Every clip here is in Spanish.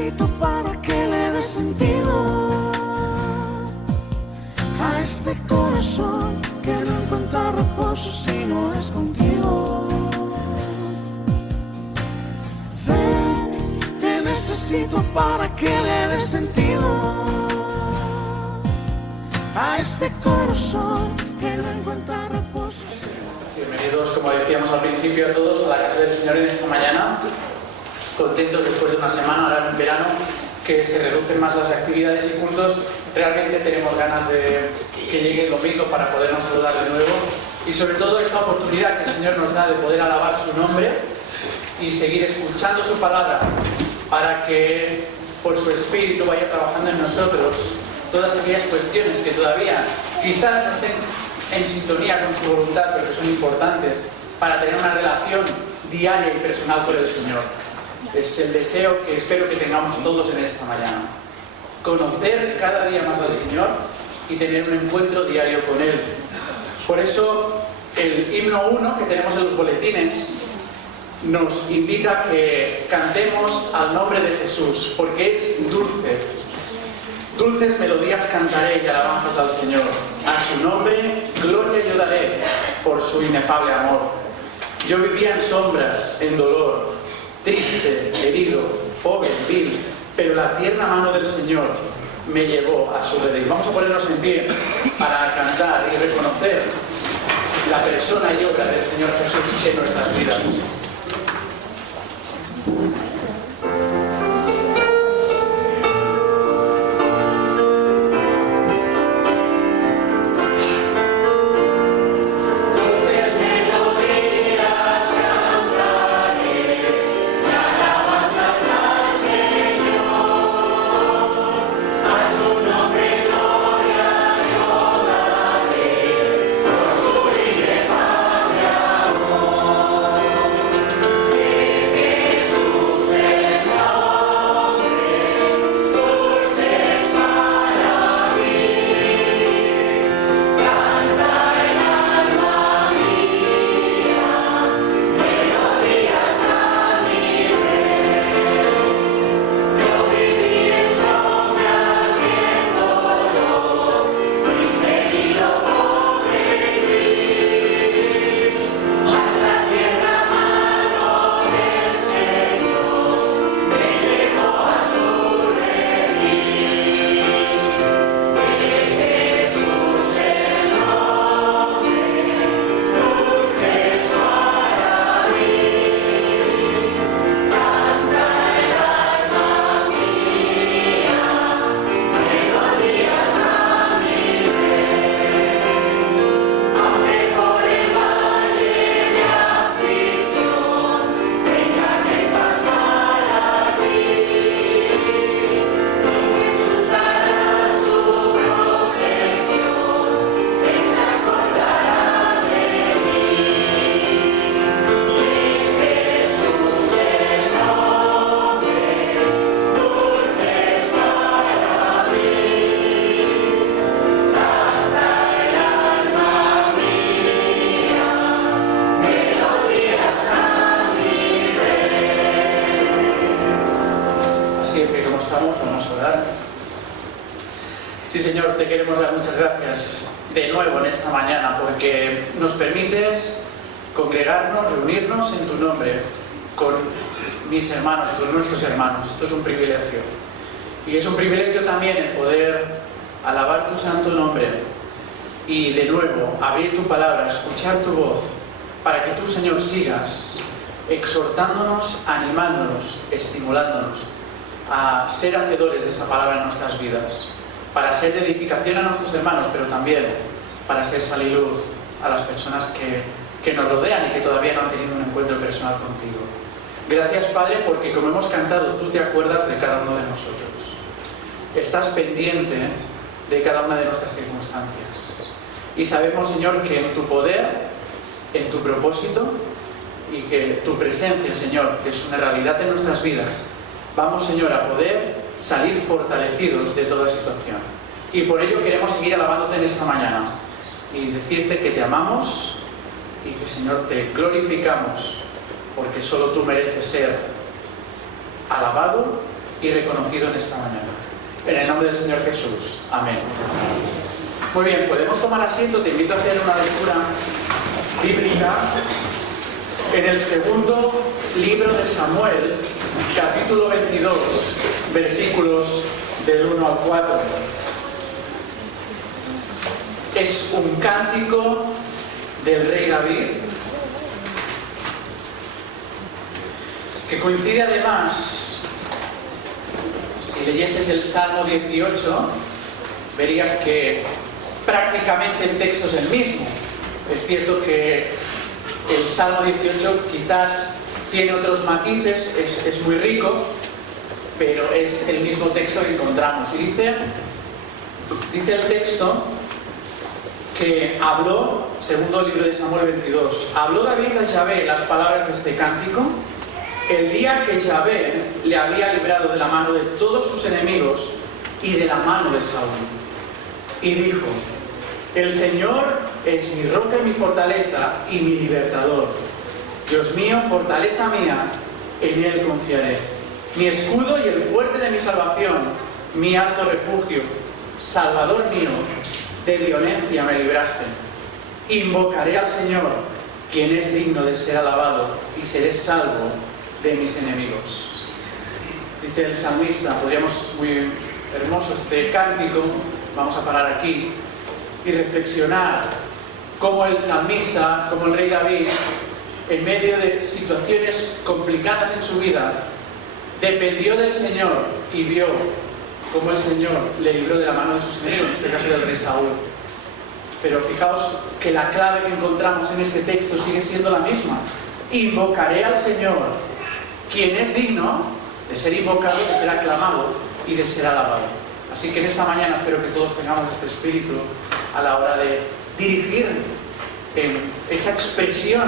necesito para que le dé sentido a este corazón que no encuentra reposo si no es contigo. Ven, te necesito para que le dé sentido a este corazón que no encuentra reposo. Bienvenidos, como decíamos al principio, a todos a la casa del Señor en esta mañana. Contentos después de una semana, ahora en verano, que se reducen más las actividades y cultos. Realmente tenemos ganas de que llegue el domingo para podernos saludar de nuevo. Y sobre todo esta oportunidad que el Señor nos da de poder alabar su nombre y seguir escuchando su palabra para que por su Espíritu vaya trabajando en nosotros todas aquellas cuestiones que todavía quizás no estén en sintonía con su voluntad, pero que son importantes para tener una relación diaria y personal con el Señor. Es el deseo que espero que tengamos todos en esta mañana. Conocer cada día más al Señor y tener un encuentro diario con Él. Por eso el himno 1 que tenemos en los boletines nos invita a que cantemos al nombre de Jesús, porque es dulce. Dulces melodías cantaré y alabanzas al Señor. A su nombre gloria yo daré por su inefable amor. Yo vivía en sombras, en dolor, triste, herido, pobre, vil, pero la tierna mano del Señor me llevó a su redil. Vamos a ponernos en pie para cantar y reconocer la persona y obra del Señor Jesús en nuestras vidas. Sí, Señor, te queremos dar muchas gracias de nuevo en esta mañana porque nos permites congregarnos, reunirnos en tu nombre con mis hermanos y con nuestros hermanos. Esto es un privilegio. Y es un privilegio también el poder alabar tu santo nombre y de nuevo abrir tu palabra, escuchar tu voz, para que tú, Señor, sigas exhortándonos, animándonos, estimulándonos a ser hacedores de esa palabra en nuestras vidas, para ser de edificación a nuestros hermanos, pero también para ser sal y luz a las personas que nos rodean y que todavía no han tenido un encuentro personal contigo. Gracias, Padre, porque como hemos cantado, tú te acuerdas de cada uno de nosotros. Estás pendiente de cada una de nuestras circunstancias. Y sabemos, Señor, que en tu poder, en tu propósito y que tu presencia, Señor, que es una realidad en nuestras vidas, vamos, Señor, a poder salir fortalecidos de toda situación. Y por ello queremos seguir alabándote en esta mañana y decirte que te amamos y que, Señor, te glorificamos porque solo tú mereces ser alabado y reconocido en esta mañana. En el nombre del Señor Jesús. Amén. Muy bien, podemos tomar asiento. Te invito a hacer una lectura bíblica en el segundo libro de Samuel, capítulo 22, versículos del 1 al 4. Es un cántico del rey David, que coincide además, si leyeses el Salmo 18, verías que prácticamente el texto es el mismo. Es cierto que el Salmo 18 quizás tiene otros matices, es muy rico, pero es el mismo texto que encontramos. Y dice el texto que habló, segundo libro de Samuel 22, habló David a Yahvé las palabras de este cántico el día que Yahvé le había librado de la mano de todos sus enemigos y de la mano de Saúl. Y dijo: el Señor es mi roca y mi fortaleza y mi libertador. Dios mío, fortaleza mía, en Él confiaré. Mi escudo y el fuerte de mi salvación, mi alto refugio. Salvador mío, de violencia me libraste. Invocaré al Señor, quien es digno de ser alabado, y seré salvo de mis enemigos. Dice el salmista, podríamos, muy hermoso este cántico, vamos a parar aquí y reflexionar cómo el salmista, como el rey David, en medio de situaciones complicadas en su vida, dependió del Señor y vio cómo el Señor le libró de la mano de sus enemigos, en este caso del rey Saúl. Pero fijaos que la clave que encontramos en este texto sigue siendo la misma. Invocaré al Señor, quien es digno de ser invocado, de ser aclamado y de ser alabado. Así que en esta mañana espero que todos tengamos este espíritu a la hora de dirigir en esa expresión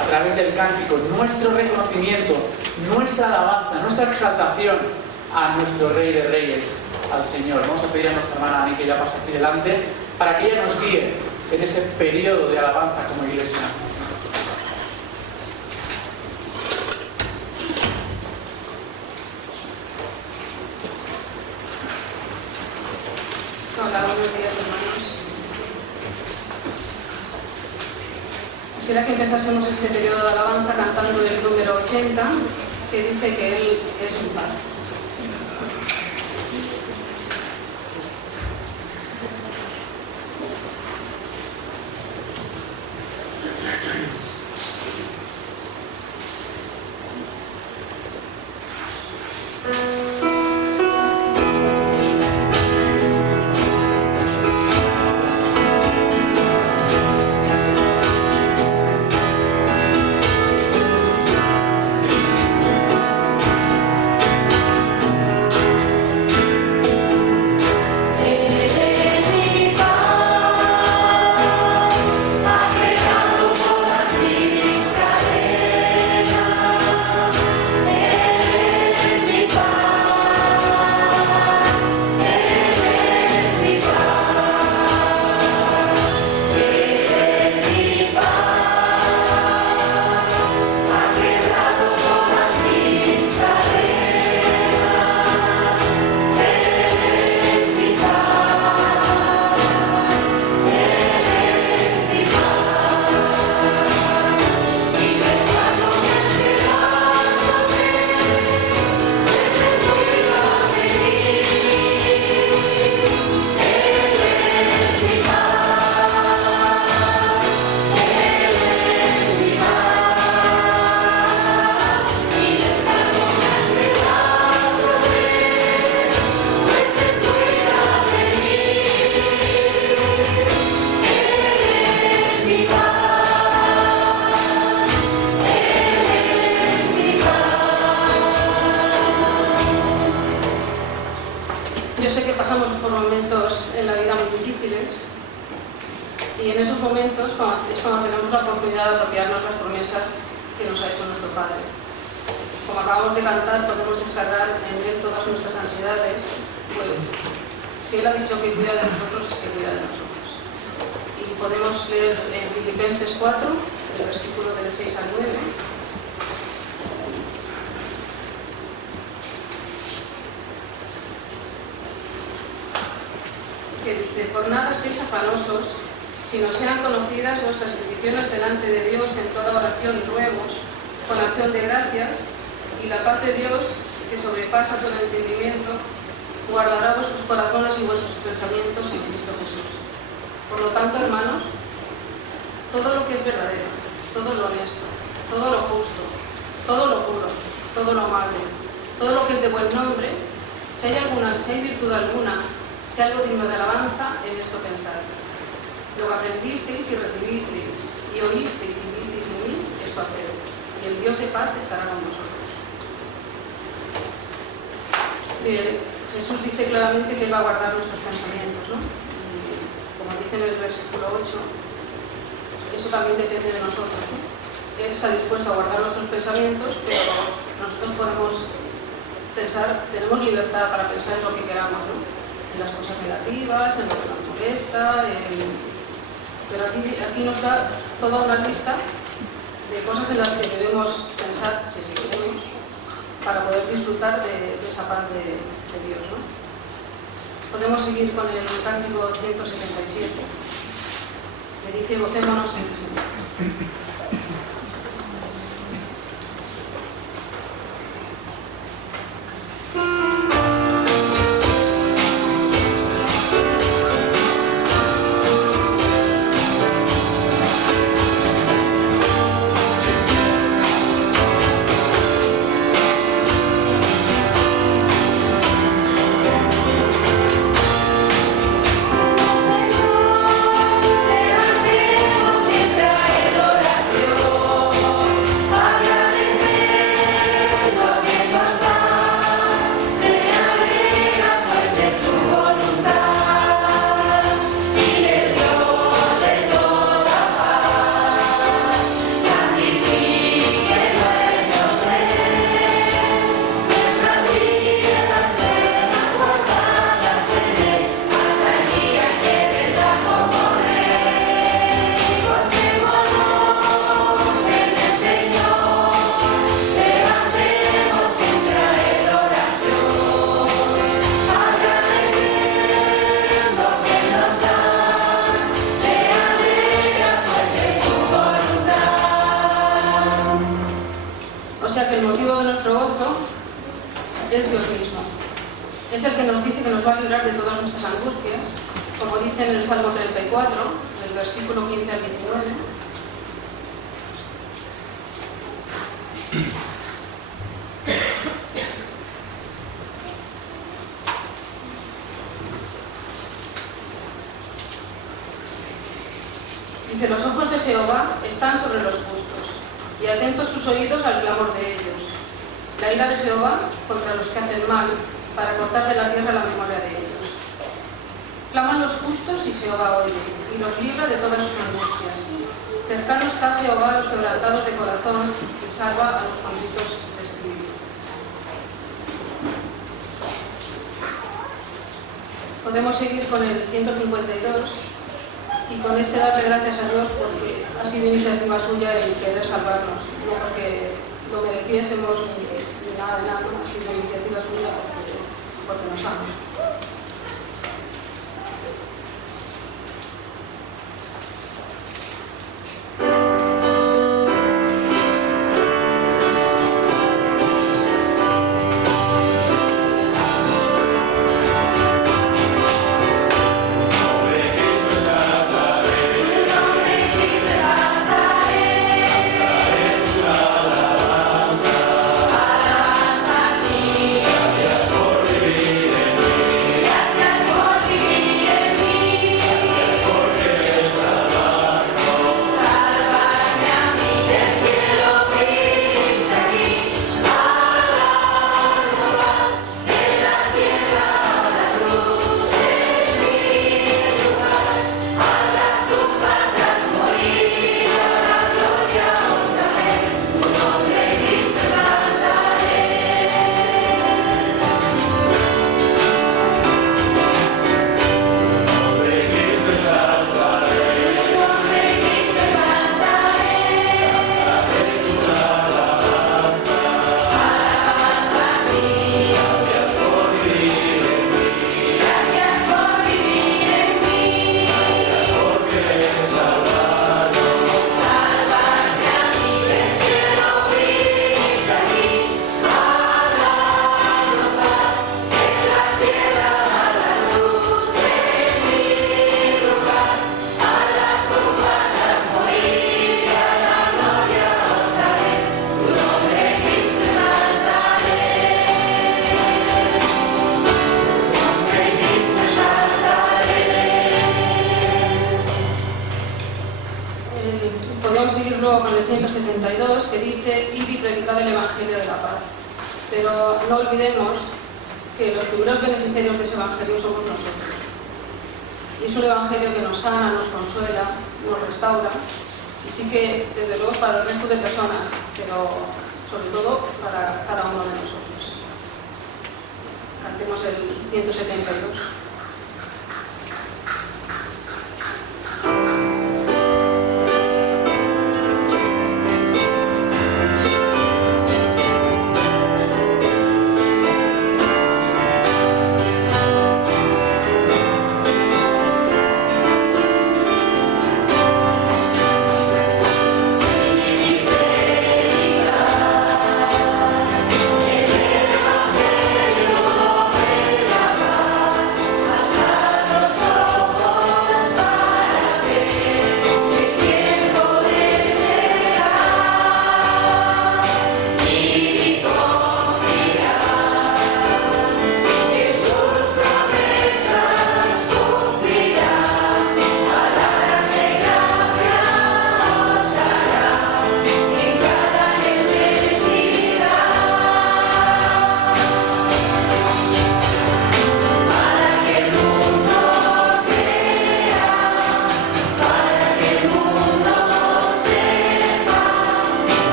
a través del cántico nuestro reconocimiento, nuestra alabanza, nuestra exaltación a nuestro Rey de Reyes, al Señor. Vamos a pedir a nuestra hermana Ani, que ya pasa aquí delante, para que ella nos guíe en ese periodo de alabanza como iglesia. Hola, buenos días, hermanos. Quisiera que empezásemos este periodo de alabanza cantando el número 80, que dice que Él es mi paz. Yo sé que pasamos por momentos en la vida muy difíciles y en esos momentos es cuando tenemos la oportunidad de apropiarnos las promesas que nos ha hecho nuestro Padre. Como acabamos de cantar, podemos descargar en Él todas nuestras ansiedades, pues si Él ha dicho que cuida de nosotros, que cuida de nosotros. Y podemos leer en Filipenses 4, el versículo del 6 al 9. Dice, por nada estéis afanosos, sino sean conocidas vuestras peticiones delante de Dios en toda oración y ruegos, con acción de gracias, y la paz de Dios, que sobrepasa todo entendimiento, guardará vuestros corazones y vuestros pensamientos en Cristo Jesús. Por lo tanto, hermanos, todo lo que es verdadero, todo lo honesto, todo lo justo, todo lo puro, todo lo amable, todo lo que es de buen nombre, si hay virtud alguna, si hay algo digno de alabanza, en esto pensad. Lo que aprendisteis y recibisteis, y oísteis y visteis en mí, esto haced, y el Dios de paz estará con vosotros. Jesús dice claramente que Él va a guardar nuestros pensamientos, ¿no? Y como dice en el versículo 8, eso también depende de nosotros, ¿no? Él está dispuesto a guardar nuestros pensamientos, pero nosotros podemos pensar, tenemos libertad para pensar en lo que queramos, ¿no? En las cosas negativas, en lo que nos molesta, pero aquí nos da toda una lista de cosas en las que debemos pensar, si queremos, para poder disfrutar de esa paz de Dios, ¿no? Podemos seguir con el cántico 177, que dice: gocémonos en el Señor. O sea que el motivo de nuestro gozo es Dios mismo. Es el que nos dice que nos va a librar de todas nuestras angustias, como dice en el Salmo 34, del versículo 15 al 19. Dice: los ojos de Jehová están sobre los justos, y atentos sus oídos al clamor de ellos. La ira de Jehová contra los que hacen mal, para cortar de la tierra la memoria de ellos. Claman los justos y Jehová oye, y los libra de todas sus angustias. Cercano está Jehová a los quebrantados de corazón, y salva a los contritos de espíritu. Podemos seguir con el 152 y con este darle gracias a Dios porque ha sido iniciativa suya el querer salvarnos, no porque lo mereciésemos ni nada de nada, ha sido iniciativa suya porque nos ama. Alabanza a ti, gracias por vivir en mí. Continúo con el 172, que dice: id y predicad el Evangelio de la paz. Pero no olvidemos que los primeros beneficiarios de ese Evangelio somos nosotros. Y es un Evangelio que nos sana, nos consuela, nos restaura, y sí que, desde luego, para el resto de personas, pero sobre todo para cada uno de nosotros. Cantemos el 172.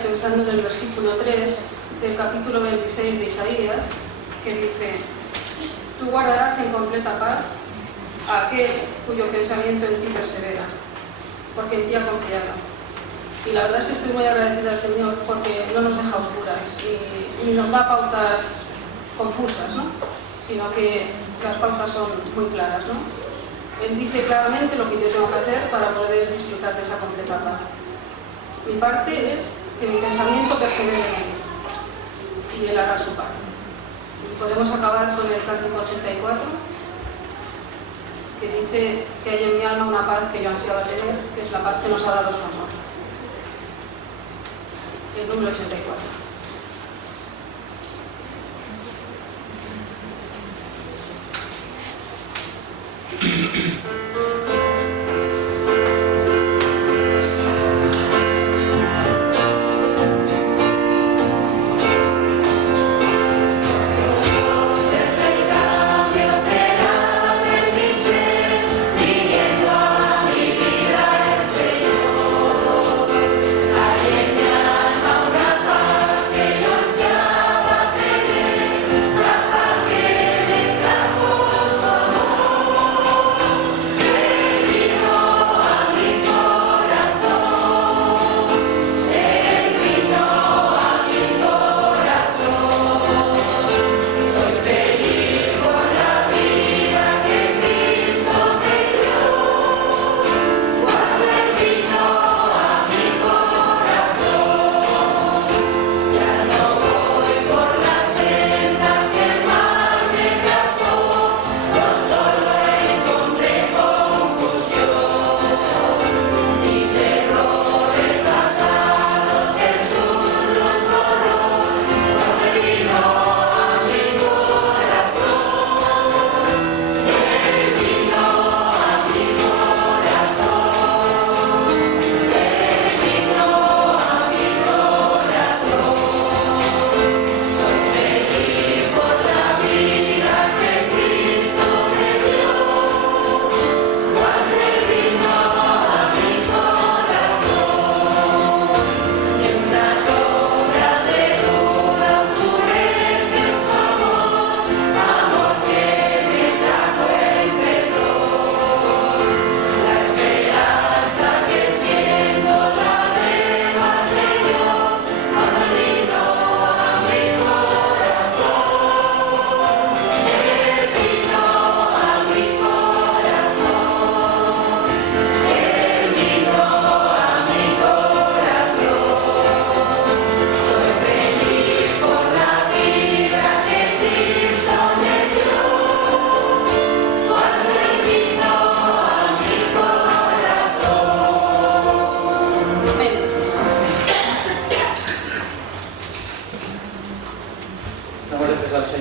Pensando en el versículo 3 del capítulo 26 de Isaías, que dice: tú guardarás en completa paz a aquel cuyo pensamiento en ti persevera, porque en ti ha confiado. Y la verdad es que estoy muy agradecida al Señor, porque no nos deja oscuras ni nos da pautas confusas, ¿no? Sino que las pautas son muy claras, ¿no? Él dice claramente lo que yo tengo que hacer para poder disfrutar de esa completa paz. Mi parte es que mi pensamiento persevere en él y él hará su parte. Y podemos acabar con el cántico 84, que dice que hay en mi alma una paz que yo ansiaba tener, que es la paz que nos ha dado su amor. El número 84. Yeah.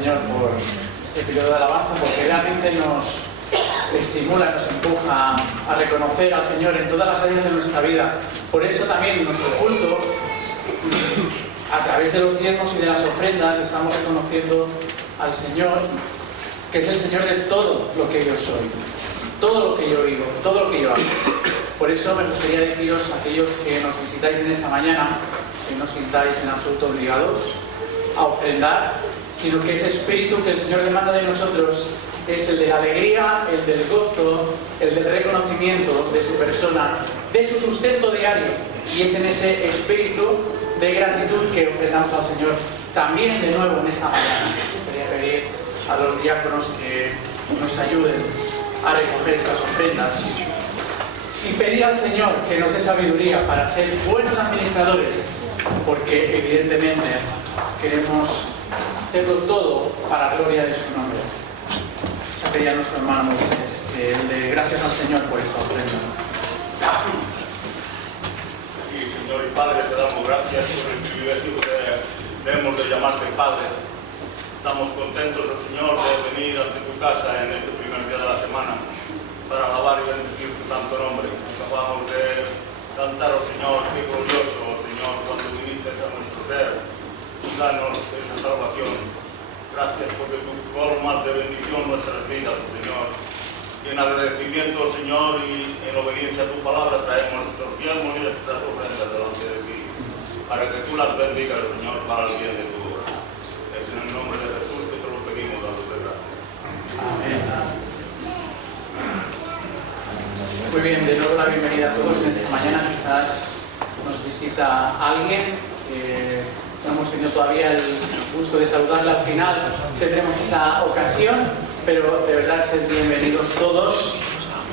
Señor por este periodo de alabanza, porque realmente nos estimula, nos empuja a reconocer al Señor en todas las áreas de nuestra vida. Por eso también en nuestro culto, a través de los diezmos y de las ofrendas, estamos reconociendo al Señor, que es el Señor de todo lo que yo soy, todo lo que yo vivo, todo lo que yo hago. Por eso me gustaría deciros a aquellos que nos visitáis en esta mañana, que no os sintáis en absoluto obligados a ofrendar, sino que ese espíritu que el Señor demanda de nosotros es el de la alegría, el del gozo, el del reconocimiento de su persona, de su sustento diario. Y es en ese espíritu de gratitud que ofrendamos al Señor también de nuevo en esta mañana. Quería pedir a los diáconos que nos ayuden a recoger estas ofrendas y pedir al Señor que nos dé sabiduría para ser buenos administradores, porque evidentemente queremos hacerlo todo para la gloria de su nombre. Ya pedía nuestro hermano Moisés que le dé gracias al Señor por esta ofrenda. Sí, Señor y Padre, te damos gracias por el privilegio que tenemos de llamarte Padre. Estamos contentos, oh Señor, de venir ante tu casa en este primer día de la semana para alabar y bendecir tu santo nombre. Acabamos de cantar, oh Señor, qué glorioso, oh Señor, cuando viniste a nuestro ser y danos esa salvación. Gracias porque tú colmas de bendición nuestras vidas, oh Señor. Y en agradecimiento, oh Señor, y en obediencia a tu palabra traemos nuestros diezmos y nuestras ofrendas delante de ti, para que tú las bendigas, oh Señor, para el bien de tu obra. Es en el nombre de Jesús que te lo pedimos, dándote gracias. Amén. Muy bien, de nuevo la bienvenida a todos en esta mañana. Quizás nos visita alguien que no hemos tenido todavía el gusto de saludarla. Al final tendremos esa ocasión, pero de verdad sed bienvenidos todos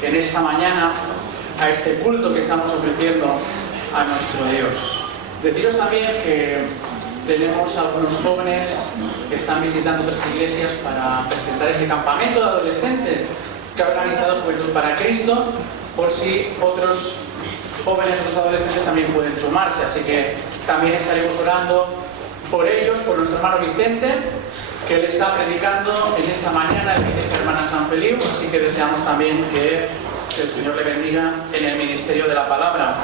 en esta mañana a este culto que estamos ofreciendo a nuestro Dios. Deciros también que tenemos algunos jóvenes que están visitando otras iglesias para presentar ese campamento de adolescentes que ha organizado Juventud para Cristo, por si otros jóvenes, otros adolescentes también pueden sumarse. Así que también estaremos orando por ellos, por nuestro hermano Vicente, que él está predicando en esta mañana en la iglesia hermana San Feliu, así que deseamos también que el Señor le bendiga en el ministerio de la palabra.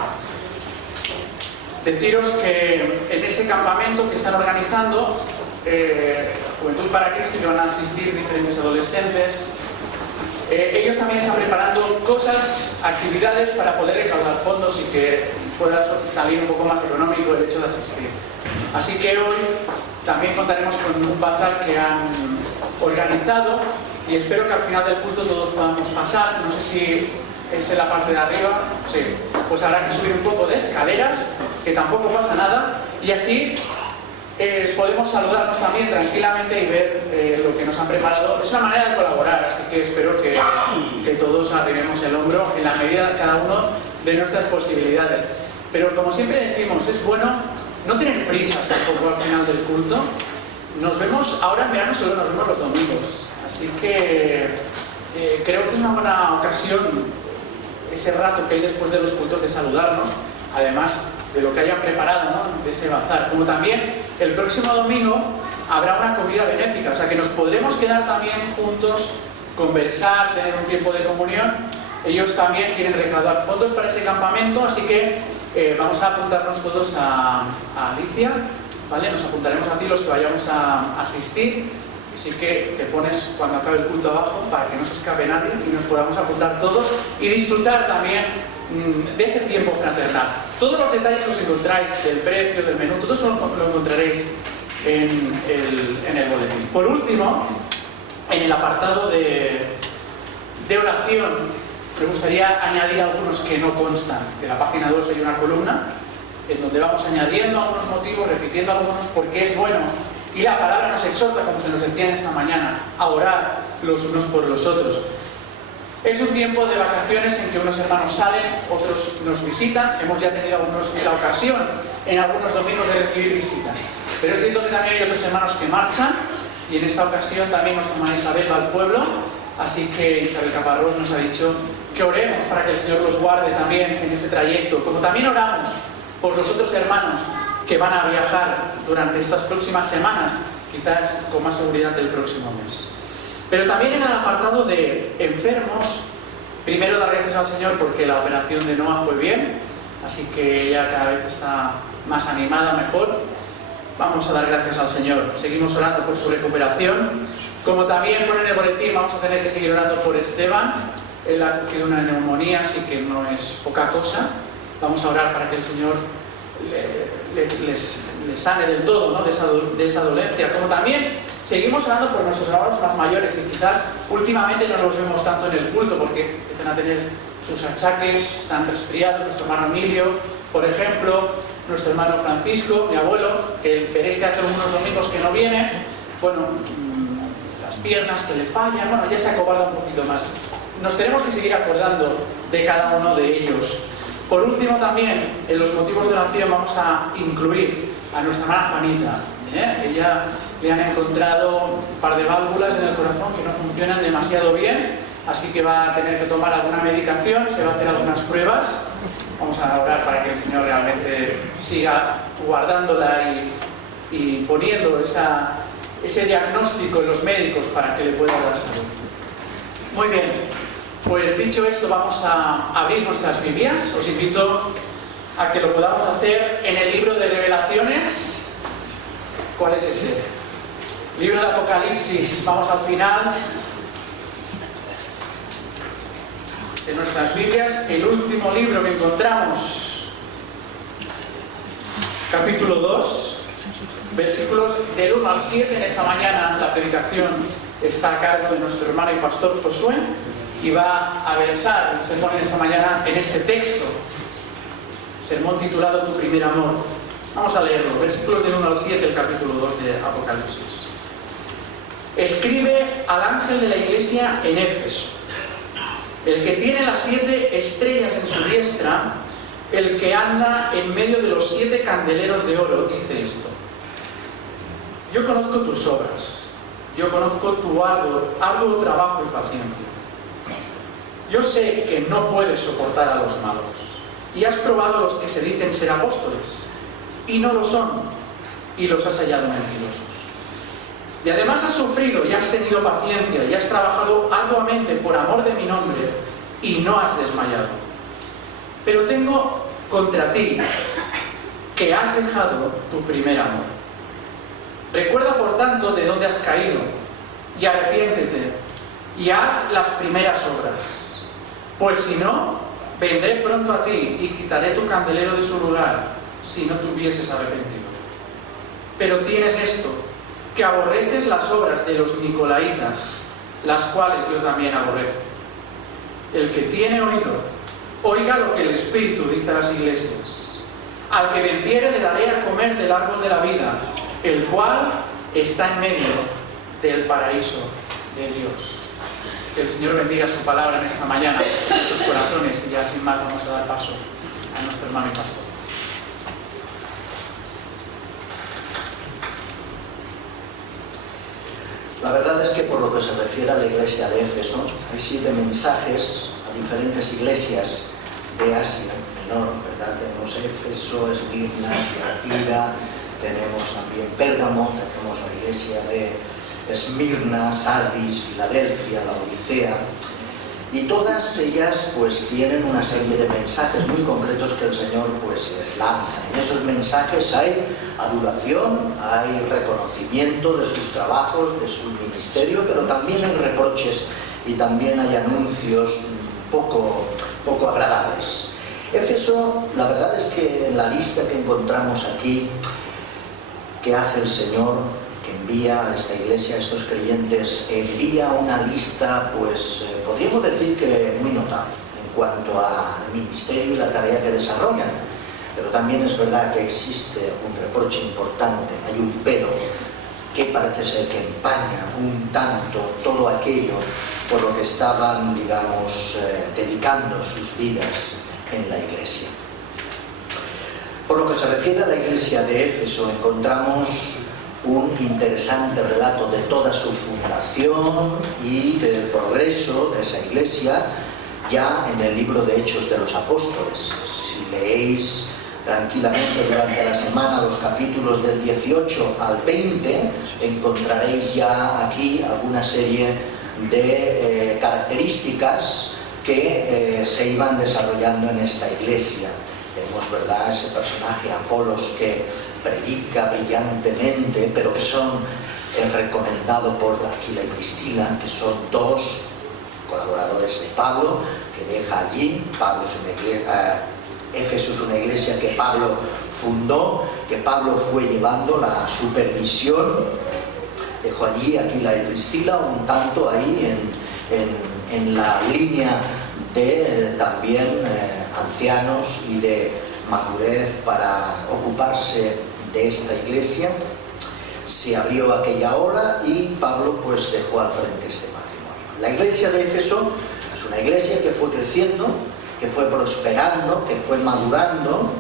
Deciros que en ese campamento que están organizando Juventud para Cristo, que van a asistir diferentes adolescentes, ellos también están preparando cosas, actividades para poder recaudar fondos y que pueda salir un poco más económico el hecho de asistir. Así que hoy también contaremos con un bazar que han organizado y espero que al final del culto todos podamos pasar. No sé si es en la parte de arriba, sí, pues habrá que subir un poco de escaleras, que tampoco pasa nada, y así podemos saludarnos también tranquilamente y ver lo que nos han preparado. Es una manera de colaborar, así que espero que todos arrimemos el hombro en la medida de cada uno de nuestras posibilidades. Pero como siempre decimos, es bueno no tener prisas tampoco al final del culto. Nos vemos ahora en verano, solo nos vemos los domingos, así que creo que es una buena ocasión ese rato que hay después de los cultos de saludarnos, además de lo que hayan preparado, ¿no?, de ese bazar. Como también el próximo domingo habrá una comida benéfica, o sea que nos podremos quedar también juntos, conversar, tener un tiempo de comunión. Ellos también quieren recaudar fondos para ese campamento, así que vamos a apuntarnos todos a Alicia, ¿vale? Nos apuntaremos a ti los que vayamos a asistir, así que te pones cuando acabe el culto abajo para que no se escape nadie y nos podamos apuntar todos y disfrutar también de ese tiempo fraternal. Todos los detalles los encontráis, del precio, del menú, todo eso lo encontraréis en el boletín. Por último, en el apartado de oración, me gustaría añadir algunos que no constan. En la página 2 hay una columna en donde vamos añadiendo algunos motivos, repitiendo algunos, porque es bueno. Y la palabra nos exhorta, como se nos decía en esta mañana, a orar los unos por los otros. Es un tiempo de vacaciones en que unos hermanos salen, otros nos visitan. Hemos ya tenido la ocasión en algunos domingos de recibir visitas. Pero es cierto que también hay otros hermanos que marchan, y en esta ocasión también nuestra hermana Isabel va al pueblo, así que Isabel Caparrós nos ha dicho que oremos para que el Señor los guarde también en ese trayecto, como también oramos por los otros hermanos que van a viajar durante estas próximas semanas, quizás con más seguridad el próximo mes. Pero también en el apartado de enfermos, primero dar gracias al Señor porque la operación de Noah fue bien, así que ella cada vez está más animada, mejor. Vamos a dar gracias al Señor. Seguimos orando por su recuperación. Como también ponen en el boletín, vamos a tener que seguir orando por Esteban. Él ha cogido una neumonía, así que no es poca cosa. Vamos a orar para que el Señor les sane del todo, ¿no?, de esa dolencia. Como también seguimos orando por nuestros hermanos más mayores, y quizás últimamente no los vemos tanto en el culto porque empiezan a tener sus achaques, están resfriados. Nuestro hermano Emilio, por ejemplo, nuestro hermano Francisco, mi abuelo, que veréis que hace unos domingos que no viene, bueno, las piernas que le fallan, bueno, ya se acobarda un poquito más. Nos tenemos que seguir acordando de cada uno de ellos. Por último, también, en los motivos de oración vamos a incluir a nuestra hermana Juanita. Ella le han encontrado un par de válvulas en el corazón que no funcionan demasiado bien, así que va a tener que tomar alguna medicación, se va a hacer algunas pruebas. Vamos a orar para que el Señor realmente siga guardándola y poniendo ese diagnóstico en los médicos para que le pueda dar salud. Muy bien, pues dicho esto, vamos a abrir nuestras Biblias. Os invito a que lo podamos hacer en el libro de Revelaciones. ¿Cuál es ese? Libro de Apocalipsis. Vamos al final de nuestras Biblias, el último libro que encontramos, capítulo 2, versículos del 1 al 7. En esta mañana la predicación está a cargo de nuestro hermano y pastor Josué, y va a versar el sermón en esta mañana en este texto, sermón titulado Tu primer amor. Vamos a leerlo, versículos del 1 al 7, el capítulo 2 de Apocalipsis. Escribe al ángel de la iglesia en Éfeso, el que tiene las 7 estrellas en su diestra, el que anda en medio de los 7 candeleros de oro, dice esto: yo conozco tus obras, yo conozco tu arduo trabajo y paciencia. Yo sé que no puedes soportar a los malos, y has probado a los que se dicen ser apóstoles, y no lo son, y los has hallado mentirosos. Y además has sufrido y has tenido paciencia y has trabajado arduamente por amor de mi nombre y no has desmayado. Pero tengo contra ti que has dejado tu primer amor. Recuerda por tanto de dónde has caído y arrepiéntete y haz las primeras obras. Pues si no, vendré pronto a ti y quitaré tu candelero de su lugar si no te hubieses arrepentido. Pero tienes esto, que aborreces las obras de los nicolaitas, las cuales yo también aborrezco. El que tiene oído, oiga lo que el Espíritu dice a las iglesias. Al que venciere le daré a comer del árbol de la vida, el cual está en medio del paraíso de Dios. Que el Señor bendiga su palabra en esta mañana en nuestros corazones, y ya sin más vamos a dar paso a nuestro hermano y pastor. La verdad es que por lo que se refiere a la iglesia de Éfeso, hay 7 mensajes a diferentes iglesias de Asia Menor, ¿verdad? Tenemos Éfeso, Esmirna, Tiatira, tenemos también Pérgamo, tenemos la iglesia de Esmirna, Sardis, Filadelfia, Laodicea, y todas ellas pues tienen una serie de mensajes muy concretos que el Señor pues les lanza. En esos mensajes hay adoración, hay reconocimiento de sus trabajos, de su ministerio, pero también hay reproches y también hay anuncios poco agradables. Éfeso, la verdad es que en la lista que encontramos aquí, que hace el Señor, que envía a esta iglesia, a estos creyentes, envía una lista, pues podríamos decir que muy notable en cuanto al ministerio y la tarea que desarrollan. Pero también es verdad que existe un reproche importante, hay un pero que parece ser que empaña un tanto todo aquello por lo que estaban, digamos, dedicando sus vidas en la iglesia. Por lo que se refiere a la iglesia de Éfeso, encontramos un interesante relato de toda su fundación y del progreso de esa iglesia ya en el libro de Hechos de los Apóstoles. Si leéis tranquilamente durante la semana los capítulos del 18 al 20, encontraréis ya aquí alguna serie de características que se iban desarrollando en esta iglesia. Tenemos, ¿verdad?, ese personaje Apolos que predica brillantemente, pero que son recomendado por Aquila y Priscila, que son dos colaboradores de Pablo, que deja allí. Pablo es una iglesia, Éfeso es una iglesia que Pablo fundó, que Pablo fue llevando la supervisión. Dejó allí Aquila y Priscila, un tanto ahí en la línea de también ancianos y de madurez para ocuparse de esta iglesia. Se abrió aquella hora y Pablo pues dejó al frente este matrimonio. La iglesia de Éfeso es una iglesia que fue creciendo, que fue prosperando, que fue madurando,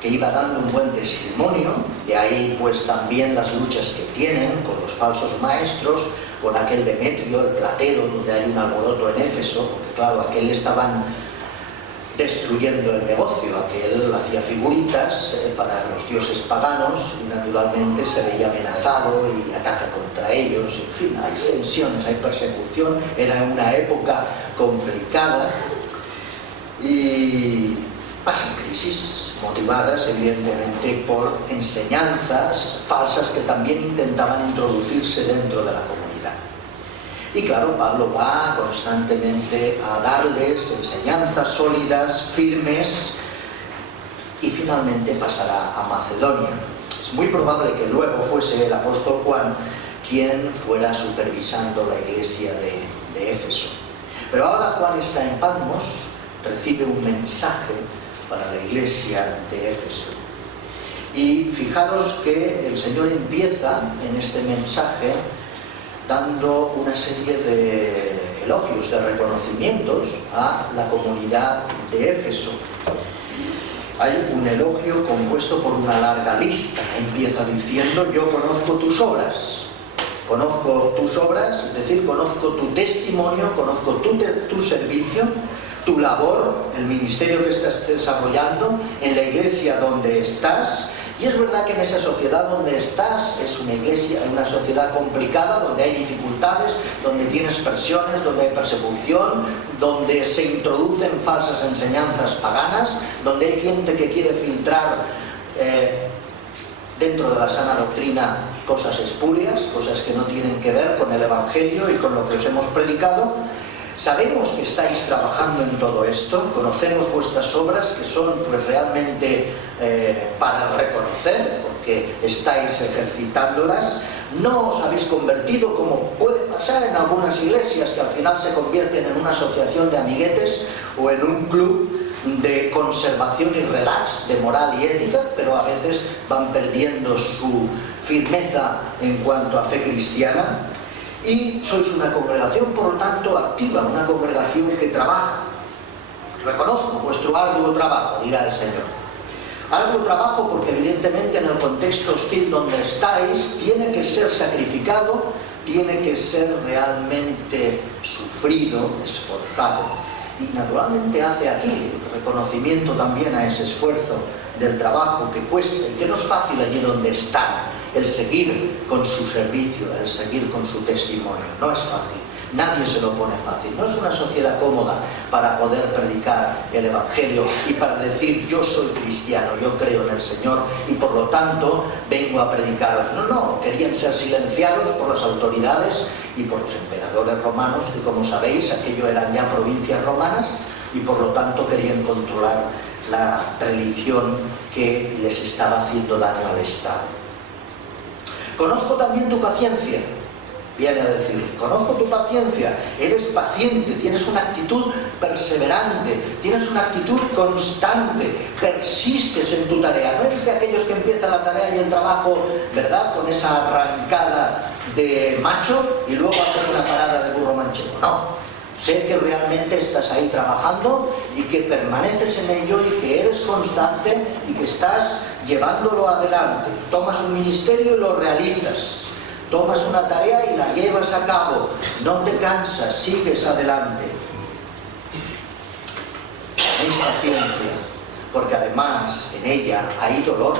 que iba dando un buen testimonio. De ahí pues también las luchas que tienen con los falsos maestros, con aquel Demetrio, el platero, donde hay un alboroto en Éfeso, porque claro, aquel estaban destruyendo el negocio, aquel hacía figuritas para los dioses paganos y naturalmente se veía amenazado y ataca contra ellos. En fin, hay tensiones, hay persecución, era una época complicada y pasan crisis motivadas evidentemente por enseñanzas falsas que también intentaban introducirse dentro de la comunidad. Y claro, Pablo va constantemente a darles enseñanzas sólidas, firmes, y finalmente pasará a Macedonia. Es muy probable que luego fuese el apóstol Juan quien fuera supervisando la iglesia de Éfeso. Pero ahora Juan está en Patmos, recibe un mensaje para la iglesia de Éfeso. Y fijaros que el Señor empieza en este mensaje dando una serie de elogios, de reconocimientos a la comunidad de Éfeso. Hay un elogio compuesto por una larga lista. Empieza diciendo: yo conozco tus obras. Conozco tus obras, es decir, conozco tu testimonio, conozco tu servicio, tu labor, el ministerio que estás desarrollando en la iglesia donde estás. Y es verdad que en esa sociedad donde estás es una iglesia, una sociedad complicada, donde hay dificultades, donde tienes presiones, donde hay persecución, donde se introducen falsas enseñanzas paganas, donde hay gente que quiere filtrar dentro de la sana doctrina cosas espurias, cosas que no tienen que ver con el Evangelio y con lo que os hemos predicado. Sabemos que estáis trabajando en todo esto, conocemos vuestras obras, que son pues realmente para reconocer, porque estáis ejercitándolas. No os habéis convertido, como puede pasar en algunas iglesias, que al final se convierten en una asociación de amiguetes o en un club de conservación y relax, de moral y ética, pero a veces van perdiendo su firmeza en cuanto a fe cristiana. Y sois una congregación, por lo tanto, activa, una congregación que trabaja. Reconozco vuestro arduo trabajo, dirá el Señor. Arduo trabajo porque evidentemente en el contexto hostil donde estáis tiene que ser sacrificado, tiene que ser realmente sufrido, esforzado. Y naturalmente hace aquí reconocimiento también a ese esfuerzo del trabajo que cuesta y que no es fácil allí donde están. El seguir con su servicio, el seguir con su testimonio, no es fácil, nadie se lo pone fácil, no es una sociedad cómoda para poder predicar el Evangelio y para decir: yo soy cristiano, yo creo en el Señor y por lo tanto vengo a predicaros. No, querían ser silenciados por las autoridades y por los emperadores romanos, que como sabéis, aquello eran ya provincias romanas y por lo tanto querían controlar la religión que les estaba haciendo daño al Estado. Conozco también tu paciencia, viene a decir, conozco tu paciencia, eres paciente, tienes una actitud perseverante, tienes una actitud constante, persistes en tu tarea. No eres de aquellos que empiezan la tarea y el trabajo, ¿verdad?, con esa arrancada de macho y luego haces una parada de burro manchego. No, sé que realmente estás ahí trabajando y que permaneces en ello y que eres constante y que estás llevándolo adelante. Tomas un ministerio y lo realizas. Tomas una tarea y la llevas a cabo. No te cansas, sigues adelante. Tenéis paciencia. porque además en ella hay dolor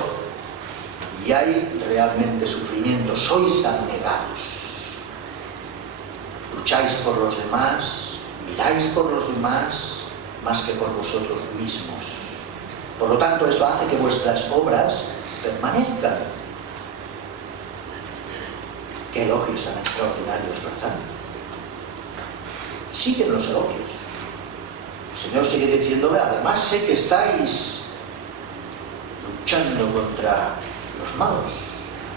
y hay realmente sufrimiento. Sois abnegados, lucháis por los demás, miráis por los demás más que por vosotros mismos. Por lo tanto, eso hace que vuestras obras permanezcan. Qué elogios tan extraordinarios, ¿verdad? Siguen los elogios. El Señor sigue diciéndole, además sé que estáis luchando contra los malos,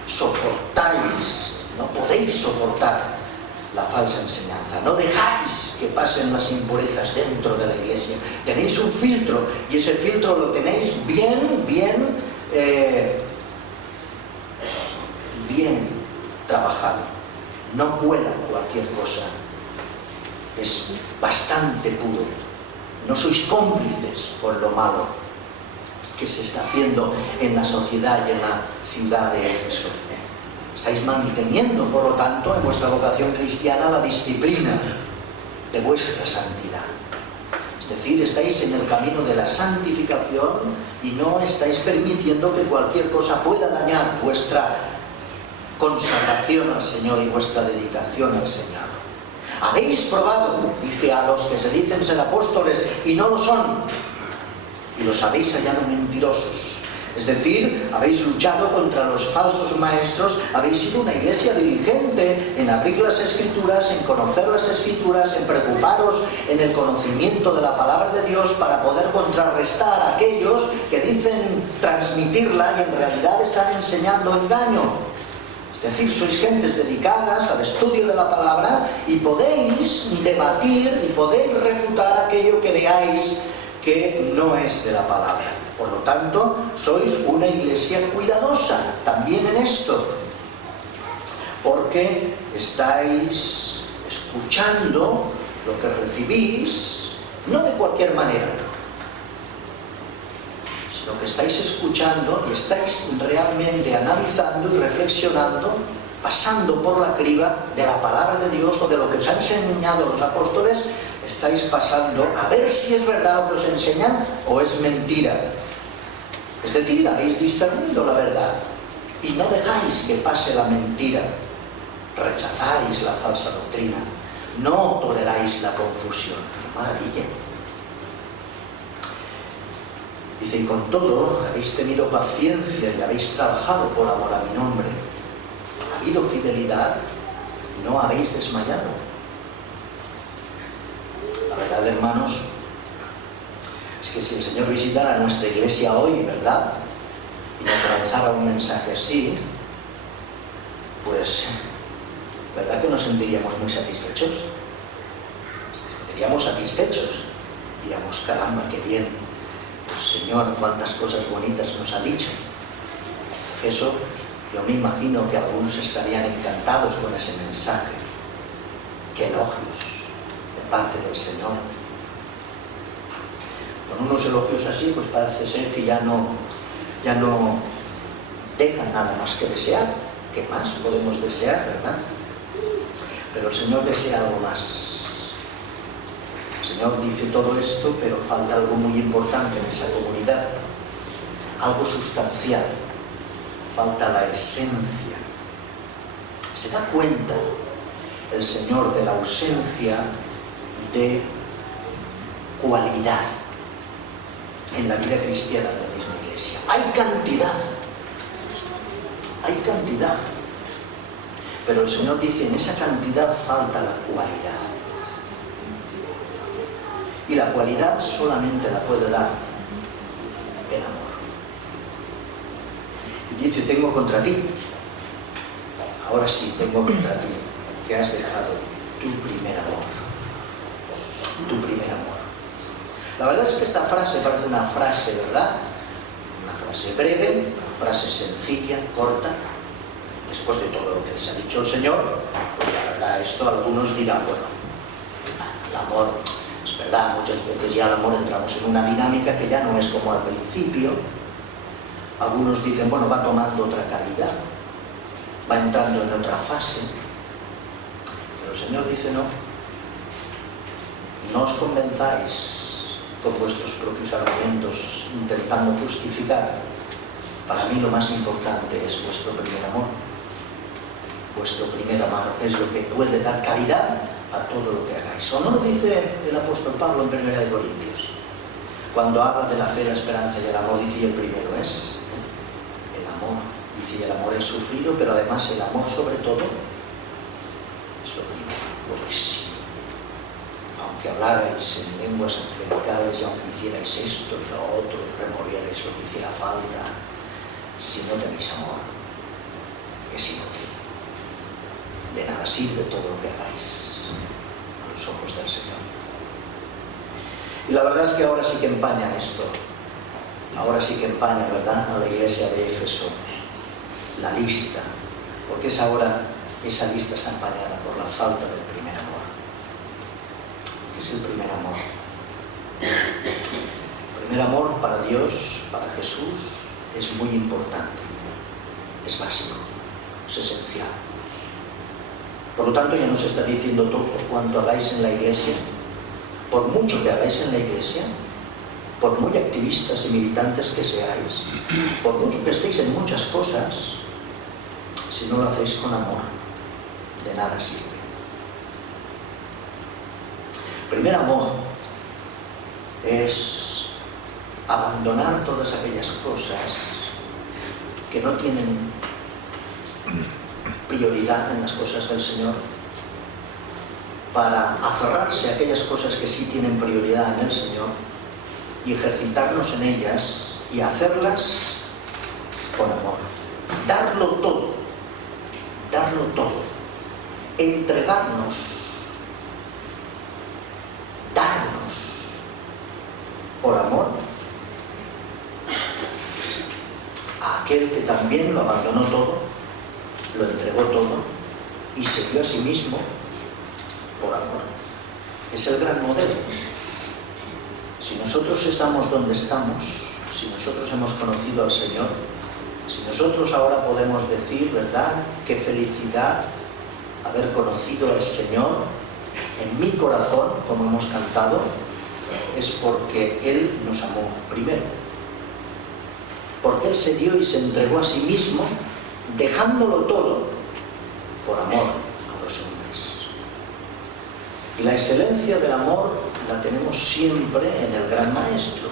soportáis, no podéis soportar la falsa enseñanza, no dejáis que pasen las impurezas dentro de la iglesia, tenéis un filtro y ese filtro lo tenéis bien trabajado, no cuela cualquier cosa, es bastante puro, no sois cómplices con lo malo que se está haciendo en la sociedad y en la ciudad de Éfeso. Estáis manteniendo, por lo tanto, en vuestra vocación cristiana la disciplina de vuestra santidad. Es decir, estáis en el camino de la santificación y no estáis permitiendo que cualquier cosa pueda dañar vuestra consagración al Señor y vuestra dedicación al Señor. Habéis probado, dice, a los que se dicen ser apóstoles y no lo son, y los habéis hallado mentirosos. Es decir, habéis luchado contra los falsos maestros, habéis sido una iglesia diligente en abrir las Escrituras, en conocer las Escrituras, en preocuparos en el conocimiento de la palabra de Dios para poder contrarrestar a aquellos que dicen transmitirla y en realidad están enseñando engaño. Es decir, sois gentes dedicadas al estudio de la palabra y podéis debatir y podéis refutar aquello que veáis que no es de la palabra. Por lo tanto, sois una iglesia cuidadosa también en esto, porque estáis escuchando lo que recibís, no de cualquier manera, sino que estáis escuchando y estáis realmente analizando y reflexionando, pasando por la criba de la palabra de Dios o de lo que os han enseñado los apóstoles. Estáis pasando a ver si es verdad lo que os enseñan o es mentira. Es decir, habéis discernido la verdad y no dejáis que pase la mentira. Rechazáis la falsa doctrina. No toleráis la confusión. ¡Qué maravilla! Dice, y con todo habéis tenido paciencia y habéis trabajado por amor a mi nombre. Ha habido fidelidad y no habéis desmayado. La verdad, hermanos, es que si el Señor visitara nuestra iglesia hoy, ¿verdad?, y nos lanzara un mensaje así, pues, ¿verdad que nos sentiríamos muy satisfechos? Nos sentiríamos satisfechos. Diríamos, caramba, qué bien. Pues, Señor, cuántas cosas bonitas nos ha dicho. Eso, yo me imagino que algunos estarían encantados con ese mensaje. Qué elogios de parte del Señor. Con unos elogios así, pues parece ser que ya no dejan nada más que desear. ¿Qué más podemos desear, verdad? Pero el Señor desea algo más. El Señor dice todo esto, pero falta algo muy importante en esa comunidad. Algo sustancial. Falta la esencia. ¿Se da cuenta el Señor de la ausencia de cualidad en la vida cristiana de la misma iglesia? Hay cantidad, pero el Señor dice, en esa cantidad falta la cualidad, y la cualidad solamente la puede dar el amor. Y dice, tengo contra ti, ahora sí tengo contra ti, que has dejado tu primer amor. La verdad es que esta frase parece una frase, ¿verdad? Una frase breve, una frase sencilla, corta. Después de todo lo que les ha dicho el Señor, pues la verdad, esto algunos dirán, bueno, el amor, es verdad, muchas veces ya el amor entramos en una dinámica que ya no es como al principio. Algunos dicen, bueno, va tomando otra calidad, va entrando en otra fase. Pero el Señor dice, no os convenzáis con vuestros propios argumentos intentando justificar, para mí lo más importante es vuestro primer amor. Vuestro primer amor es lo que puede dar calidad a todo lo que hagáis. ¿O no lo dice el apóstol Pablo en 1 de Corintios? Cuando habla de la fe, la esperanza y el amor, dice, y el primero es el amor. Dice, y el amor es sufrido, pero además el amor sobre todo es lo primero. Porque sí, aunque hablarais en lenguas angelicales y aunque hicierais esto y lo otro, y removierais lo que hiciera falta, si no tenéis amor, es inútil. De nada sirve todo lo que hagáis a los ojos del Señor. Y la verdad es que ahora sí que empaña esto. Ahora sí que empaña, ¿verdad?, a la iglesia de Éfeso la lista. Porque es ahora, esa lista está empañada por la falta del primer amor. ¿Qué es el primer amor? El primer amor para Dios, para Jesús, es muy importante. Es básico, es esencial. Por lo tanto, ya nos está diciendo todo cuanto hagáis en la iglesia. Por mucho que hagáis en la iglesia, por muy activistas y militantes que seáis, por mucho que estéis en muchas cosas, si no lo hacéis con amor, de nada sirve. Primer amor es abandonar todas aquellas cosas que no tienen prioridad en las cosas del Señor, para aferrarse a aquellas cosas que sí tienen prioridad en el Señor y ejercitarnos en ellas y hacerlas con amor. Darlo todo, entregarnos, darnos por amor a aquel que también lo abandonó todo, lo entregó todo y se dio a sí mismo por amor. Es el gran modelo. Si nosotros estamos donde estamos, si nosotros hemos conocido al Señor, si nosotros ahora podemos decir, ¿verdad?, qué felicidad haber conocido al Señor en mi corazón, como hemos cantado, es porque Él nos amó primero. Porque Él se dio y se entregó a sí mismo, dejándolo todo por amor a los hombres. Y la excelencia del amor la tenemos siempre en el Gran Maestro.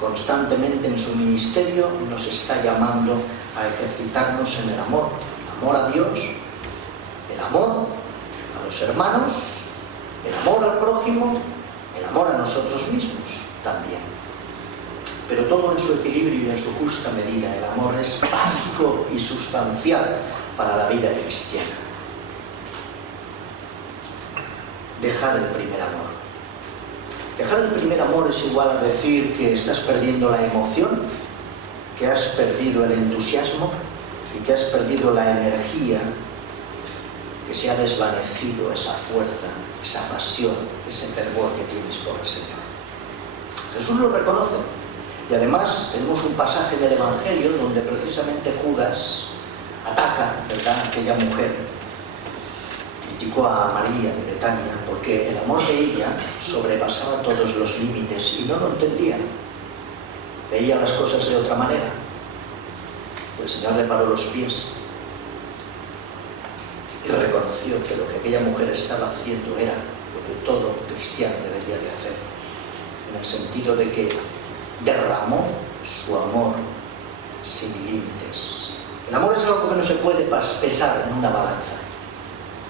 Constantemente en su ministerio nos está llamando a ejercitarnos en el amor. El amor a Dios, el amor a los hermanos, el amor al prójimo, el amor a nosotros mismos también. Pero todo en su equilibrio y en su justa medida. El amor es básico y sustancial para la vida cristiana. Dejar el primer amor. Dejar el primer amor es igual a decir que estás perdiendo la emoción, que has perdido el entusiasmo y que has perdido la energía, que se ha desvanecido esa fuerza, esa pasión, ese fervor que tienes por el Señor. Jesús lo reconoce. Y además tenemos un pasaje del Evangelio donde precisamente Judas ataca, ¿verdad?, a aquella mujer. Criticó a María de Betania porque el amor de ella sobrepasaba todos los límites y no lo entendía. Veía las cosas de otra manera. El Señor le paró los pies y reconoció que lo que aquella mujer estaba haciendo era lo que todo cristiano debería de hacer, en el sentido de que derramó su amor sin límites. El amor es algo que no se puede pesar en una balanza.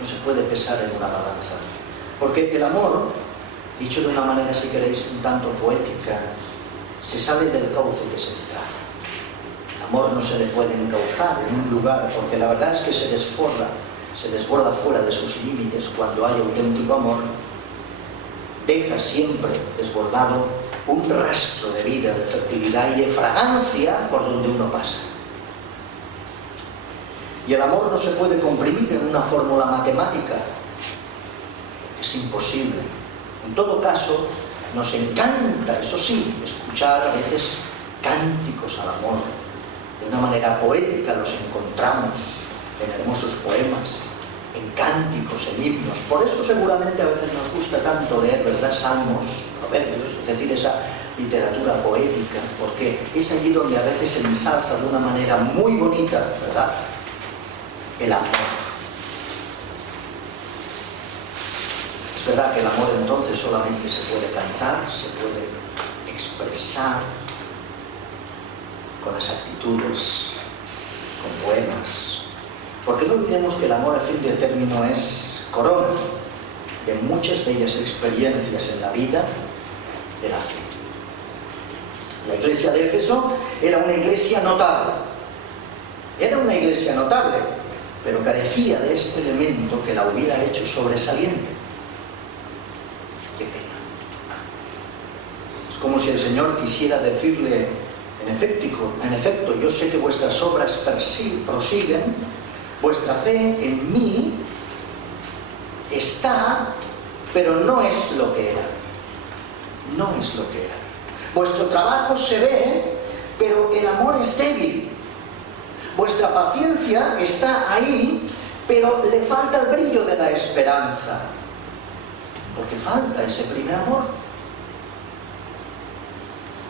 No se puede pesar en una balanza. Porque el amor, dicho de una manera, si queréis, un tanto poética, se sale del cauce que se le traza. El amor no se le puede encauzar en un lugar, porque la verdad es que se desborda fuera de sus límites cuando hay auténtico amor. Deja siempre desbordado un rastro de vida, de fertilidad y de fragancia por donde uno pasa. Y el amor no se puede comprimir en una fórmula matemática. Es imposible. En todo caso, nos encanta, eso sí, escuchar a veces cánticos al amor. De una manera poética los encontramos en hermosos poemas. en cánticos, en himnos. Por eso seguramente a veces nos gusta tanto leer, ¿verdad?, salmos, proverbios, es decir, esa literatura poética, porque es allí donde a veces se ensalza de una manera muy bonita, ¿verdad?, el amor. Es verdad que el amor entonces solamente se puede cantar, se puede expresar con las actitudes, con poemas. Porque no olvidemos que el amor, a fin de término, es corona de muchas bellas experiencias en la vida de la fe. La iglesia de Éfeso era una iglesia notable. Era una iglesia notable, pero carecía de este elemento que la hubiera hecho sobresaliente. Qué pena. Es como si el Señor quisiera decirle, en efecto, yo sé que vuestras obras prosiguen, vuestra fe en mí está, pero no es lo que era. No es lo que era. Vuestro trabajo se ve, pero el amor es débil. Vuestra paciencia está ahí, pero le falta el brillo de la esperanza. Porque falta ese primer amor.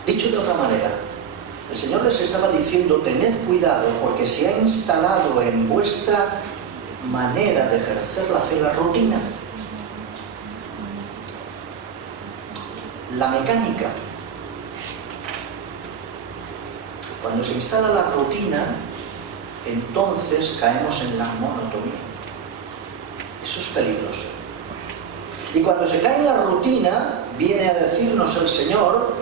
Dicho de otra manera, el Señor les estaba diciendo, tened cuidado, porque se ha instalado en vuestra manera de ejercer la fe la rutina. La mecánica. Cuando se instala la rutina, entonces caemos en la monotonía. Eso es peligroso. Y cuando se cae en la rutina, viene a decirnos el Señor,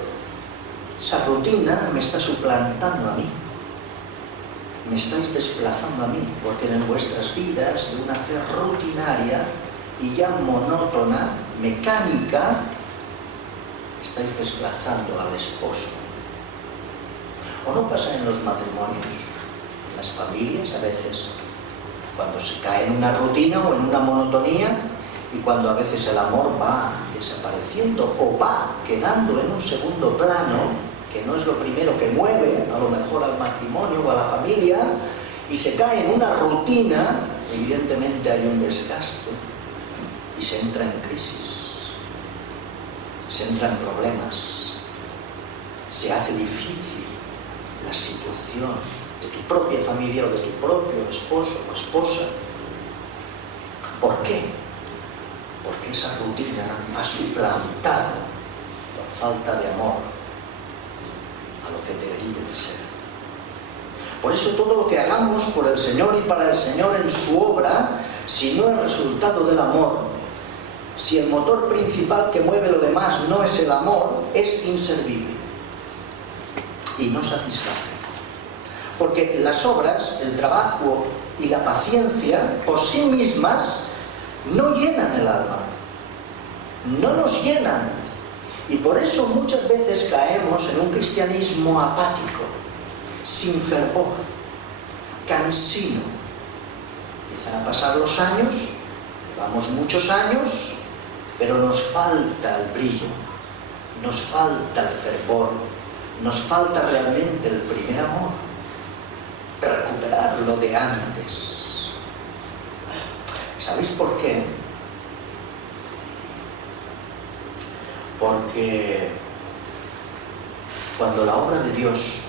esa rutina me está suplantando a mí. Me estáis desplazando a mí, porque en vuestras vidas de una fe rutinaria y ya monótona, mecánica, estáis desplazando al esposo. ¿O no pasa en los matrimonios, en las familias a veces, cuando se cae en una rutina o en una monotonía y cuando a veces el amor va desapareciendo o va quedando en un segundo plano, que no es lo primero que mueve a lo mejor al matrimonio o a la familia, y se cae en una rutina, evidentemente hay un desgaste y se entra en crisis, se entra en problemas, se hace difícil la situación de tu propia familia o de tu propio esposo o esposa. ¿Por qué? Porque esa rutina ha suplantado por falta de amor a lo que debería de ser. Por eso todo lo que hagamos por el Señor y para el Señor en su obra, si no es resultado del amor, si el motor principal que mueve lo demás no es el amor, es inservible y no satisface. Porque las obras, el trabajo y la paciencia por sí mismas no llenan el alma, no nos llenan. Y por eso muchas veces caemos en un cristianismo apático, sin fervor, cansino. Empiezan a pasar los años, llevamos muchos años, pero nos falta el brillo, nos falta el fervor, nos falta realmente el primer amor, recuperar lo de antes. ¿Sabéis por qué? Porque cuando la obra de Dios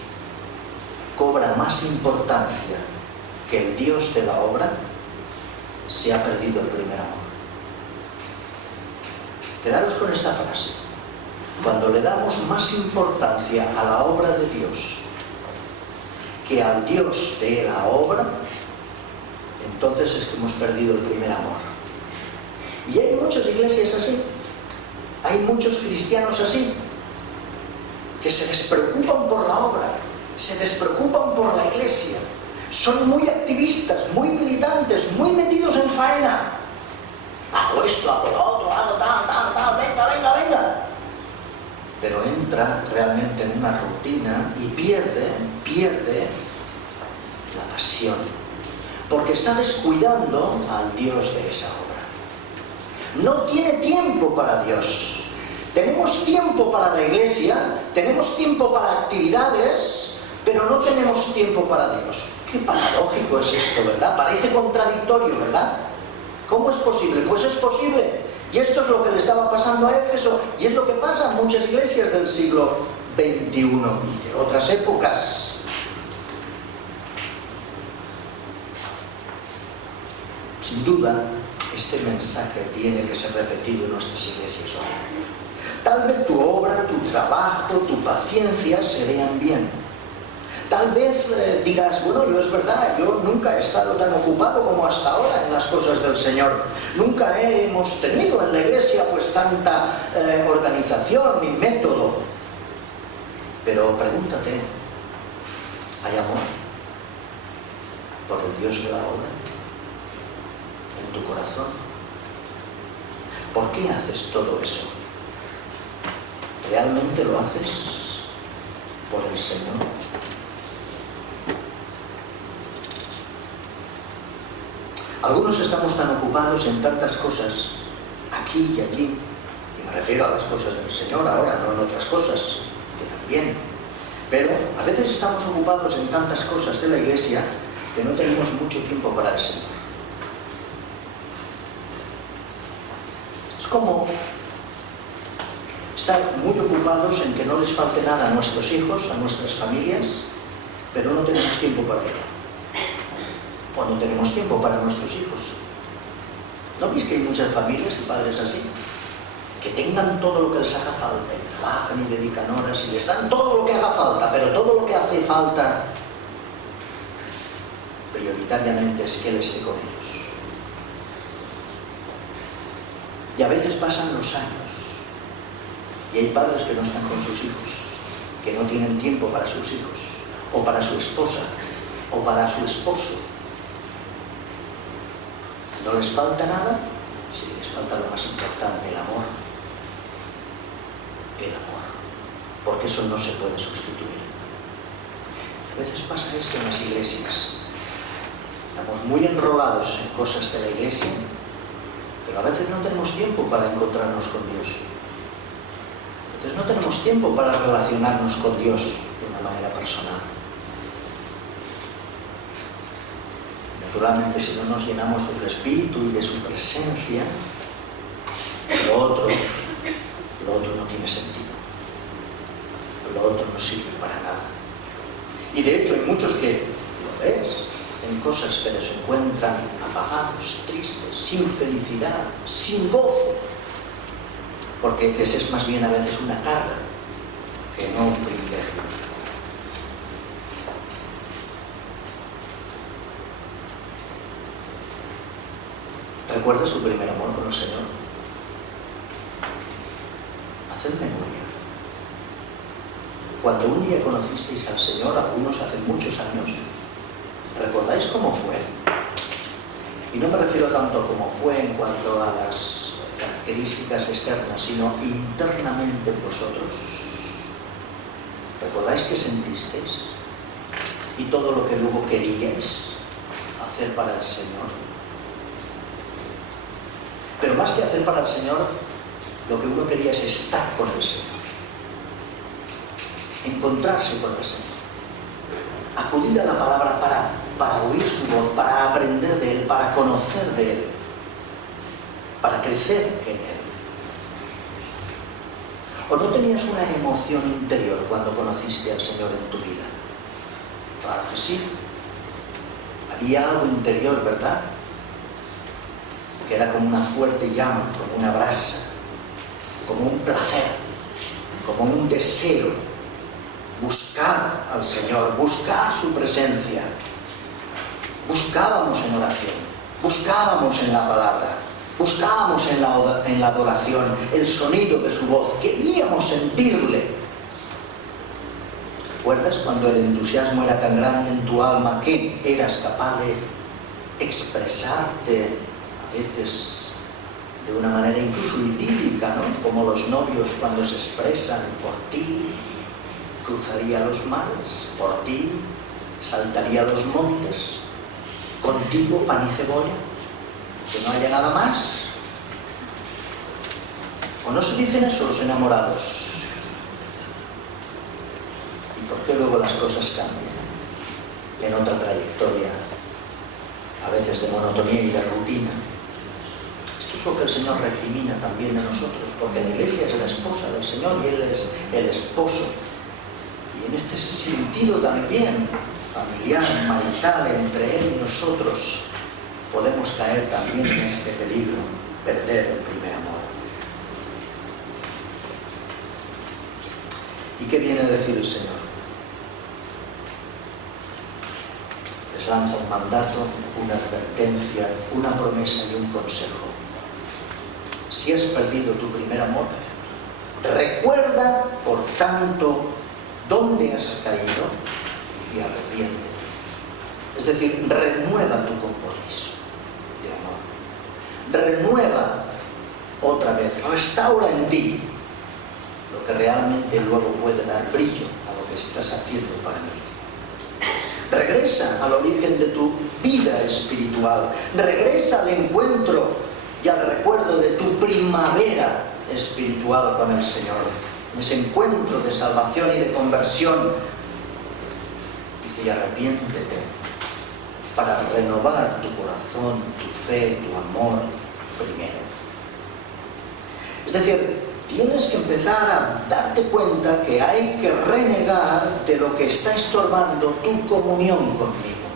cobra más importancia que el Dios de la obra, se ha perdido el primer amor. Quedaros con esta frase. Cuando le damos más importancia a la obra de Dios que al Dios de la obra, entonces es que hemos perdido el primer amor. Y hay muchas iglesias así. Hay muchos cristianos así, que se despreocupan por la obra, se despreocupan por la iglesia, son muy activistas, muy militantes, muy metidos en faena. Hago esto, hago lo otro, hago tal, venga. Pero entra realmente en una rutina y pierde la pasión, porque está descuidando al Dios de esa obra. No tiene tiempo para Dios. Tenemos tiempo para la iglesia, tenemos tiempo para actividades, pero no tenemos tiempo para Dios. Qué paradójico es esto, ¿verdad? Parece contradictorio, ¿verdad? ¿Cómo es posible? Pues es posible. Y esto es lo que le estaba pasando a Éfeso, y es lo que pasa en muchas iglesias del siglo XXI y de otras épocas. Sin duda, este mensaje tiene que ser repetido en nuestras iglesias hoy. Tal vez tu obra, tu trabajo, tu paciencia se vean bien. Tal vez digas, bueno, yo es verdad, yo nunca he estado tan ocupado como hasta ahora en las cosas del Señor. Nunca hemos tenido en la iglesia pues tanta organización ni método. Pero pregúntate, ¿hay amor por el Dios de la obra en tu corazón? ¿Por qué haces todo eso? ¿Realmente lo haces por el Señor? Algunos estamos tan ocupados en tantas cosas, aquí y allí, y me refiero a las cosas del Señor ahora, no en otras cosas, que también, pero a veces estamos ocupados en tantas cosas de la iglesia que no tenemos mucho tiempo para el Señor. Es como estar muy ocupados en que no les falte nada a nuestros hijos, a nuestras familias, pero no tenemos tiempo para ello. O no tenemos tiempo para nuestros hijos. ¿No veis que hay muchas familias y padres así? Que tengan todo lo que les haga falta, y trabajan y dedican horas y les dan todo lo que haga falta, pero todo lo que hace falta prioritariamente es que Él esté con ellos. Y a veces pasan los años y hay padres que no están con sus hijos, que no tienen tiempo para sus hijos, o para su esposa, o para su esposo. ¿No les falta nada? Sí, les falta lo más importante, el amor. El amor. Porque eso no se puede sustituir. A veces pasa esto en las iglesias. Estamos muy enrolados en cosas de la iglesia, pero a veces no tenemos tiempo para encontrarnos con Dios. A veces no tenemos tiempo para relacionarnos con Dios de una manera personal. Naturalmente, si no nos llenamos de su espíritu y de su presencia, lo otro no tiene sentido. Lo otro no sirve para nada. Y de hecho hay muchos que, lo ves, hacen cosas pero se encuentran apagados, tristes, sin felicidad, sin gozo, porque les es más bien a veces una carga que no un privilegio. ¿Recuerdas tu primer amor con el Señor? Haced memoria. Cuando un día conocisteis al Señor, algunos hace muchos años, ¿recordáis cómo fue? Y no me refiero tanto a cómo fue en cuanto a las características externas, sino internamente vosotros. ¿Recordáis qué sentisteis? Y todo lo que luego queríais hacer para el Señor. Pero más que hacer para el Señor, lo que uno quería es estar con el Señor. Encontrarse con el Señor. Acudir a la palabra para oír su voz, para aprender de Él, para conocer de Él, para crecer en Él. ¿O no tenías una emoción interior cuando conociste al Señor en tu vida? Claro que sí. Había algo interior, ¿verdad? Que era como una fuerte llama, como una brasa, como un placer, como un deseo. Buscar al Señor, buscar su presencia. Buscábamos en oración, buscábamos en la palabra, buscábamos en la adoración el sonido de su voz, queríamos sentirle. ¿Recuerdas cuando el entusiasmo era tan grande en tu alma que eras capaz de expresarte a veces de una manera incluso idílica, ¿no? Como los novios cuando se expresan por ti? Cruzaría los mares, por ti, saltaría los montes, contigo pan y cebolla, que no haya nada más. ¿O no se dicen eso los enamorados? ¿Y por qué luego las cosas cambian en otra trayectoria, a veces de monotonía y de rutina? Eso es lo que el Señor recrimina también de nosotros, porque la Iglesia es la esposa del Señor y Él es el esposo. Y en este sentido también, familiar, marital, entre Él y nosotros, podemos caer también en este peligro, perder el primer amor. ¿Y qué viene a decir el Señor? Les lanza un mandato, una advertencia, una promesa y un consejo. Si has perdido tu primer amor, recuerda, por tanto, dónde has caído y arrepiéntete. Es decir, renueva tu compromiso de amor. Renueva otra vez, restaura en ti lo que realmente luego puede dar brillo a lo que estás haciendo para mí. Regresa al origen de tu vida espiritual. Regresa al encuentro y al recuerdo de tu primavera espiritual con el Señor. Ese encuentro de salvación y de conversión. Dice, y arrepiéntete para renovar tu corazón, tu fe, tu amor primero. Es decir, tienes que empezar a darte cuenta que hay que renegar de lo que está estorbando tu comunión conmigo.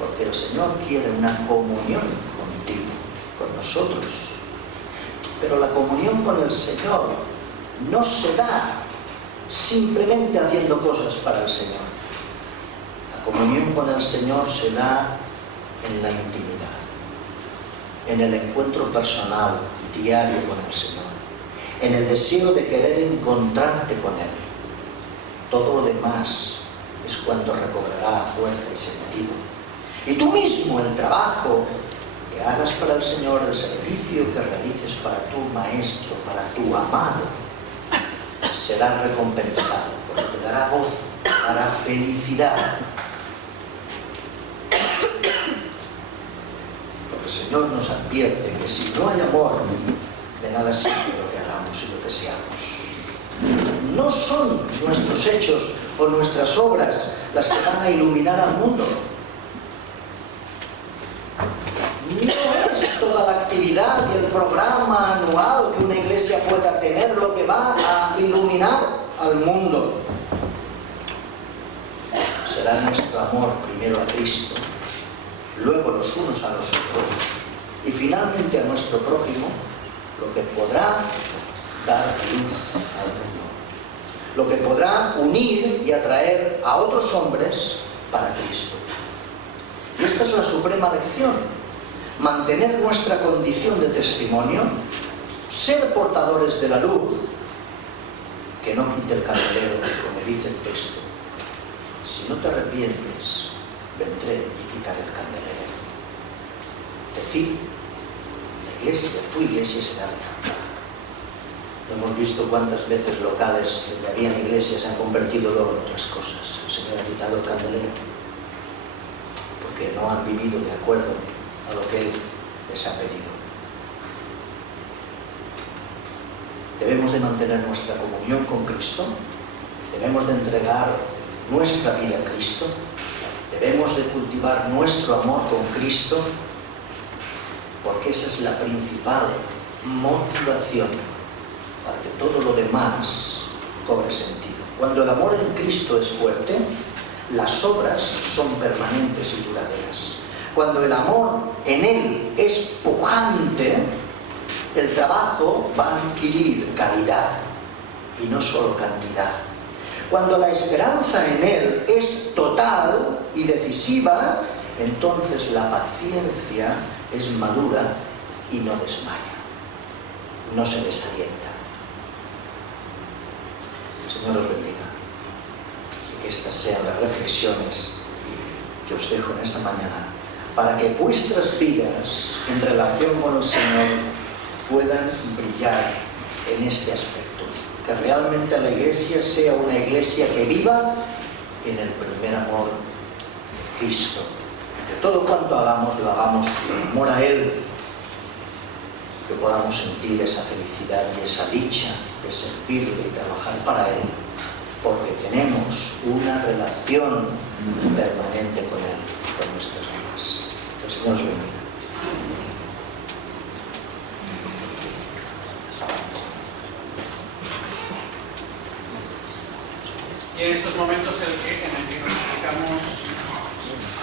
Porque el Señor quiere una comunión contigo, con nosotros. Pero la comunión con el Señor no se da simplemente haciendo cosas para el Señor. La comunión con el Señor se da en la intimidad, en el encuentro personal, diario con el Señor, en el deseo de querer encontrarte con Él. Todo lo demás es cuando recobrará fuerza y sentido. Y tú mismo, el trabajo que hagas para el Señor, el servicio que realices para tu Maestro, para tu amado, será recompensado, porque te dará gozo, te dará felicidad. Porque el Señor nos advierte que si no hay amor, de nada sirve lo que hagamos y lo que seamos. No son nuestros hechos o nuestras obras las que van a iluminar al mundo. No es toda la actividad y el programa anual que una iglesia pueda tener lo que va a iluminar al mundo. Será nuestro amor primero a Cristo, luego los unos a los otros y finalmente a nuestro prójimo, lo que podrá dar luz al mundo, lo que podrá unir y atraer a otros hombres para Cristo. Y esta es la suprema lección: mantener nuestra condición de testimonio, ser portadores de la luz, que no quite el candelero, como dice el texto. Si no te arrepientes, vendré y quitaré el candelero. Decir, la iglesia, tu iglesia será decapitada. Hemos visto cuántas veces locales donde habían iglesias se han convertido luego en otras cosas. El Señor ha quitado el candelero porque no han vivido de acuerdo a lo que Él les ha pedido. Debemos de mantener nuestra comunión con Cristo, debemos de entregar nuestra vida a Cristo, debemos de cultivar nuestro amor con Cristo, porque esa es la principal motivación para que todo lo demás cobre sentido. Cuando el amor en Cristo es fuerte, las obras son permanentes y duraderas. Cuando el amor en Él es pujante, el trabajo va a adquirir calidad y no solo cantidad. Cuando la esperanza en Él es total y decisiva, entonces la paciencia es madura y no desmaya, no se desalienta. El Señor os bendiga y que estas sean las reflexiones que os dejo en esta mañana, para que vuestras vidas en relación con el Señor puedan brillar en este aspecto. Que realmente la iglesia sea una iglesia que viva en el primer amor de Cristo. Que todo cuanto hagamos, lo hagamos con amor a Él. Que podamos sentir esa felicidad y esa dicha de servirle y trabajar para Él. Porque tenemos una relación permanente con Él, con nuestras vidas. Que el Señor os bendiga. Y en estos momentos en el que nos acercamos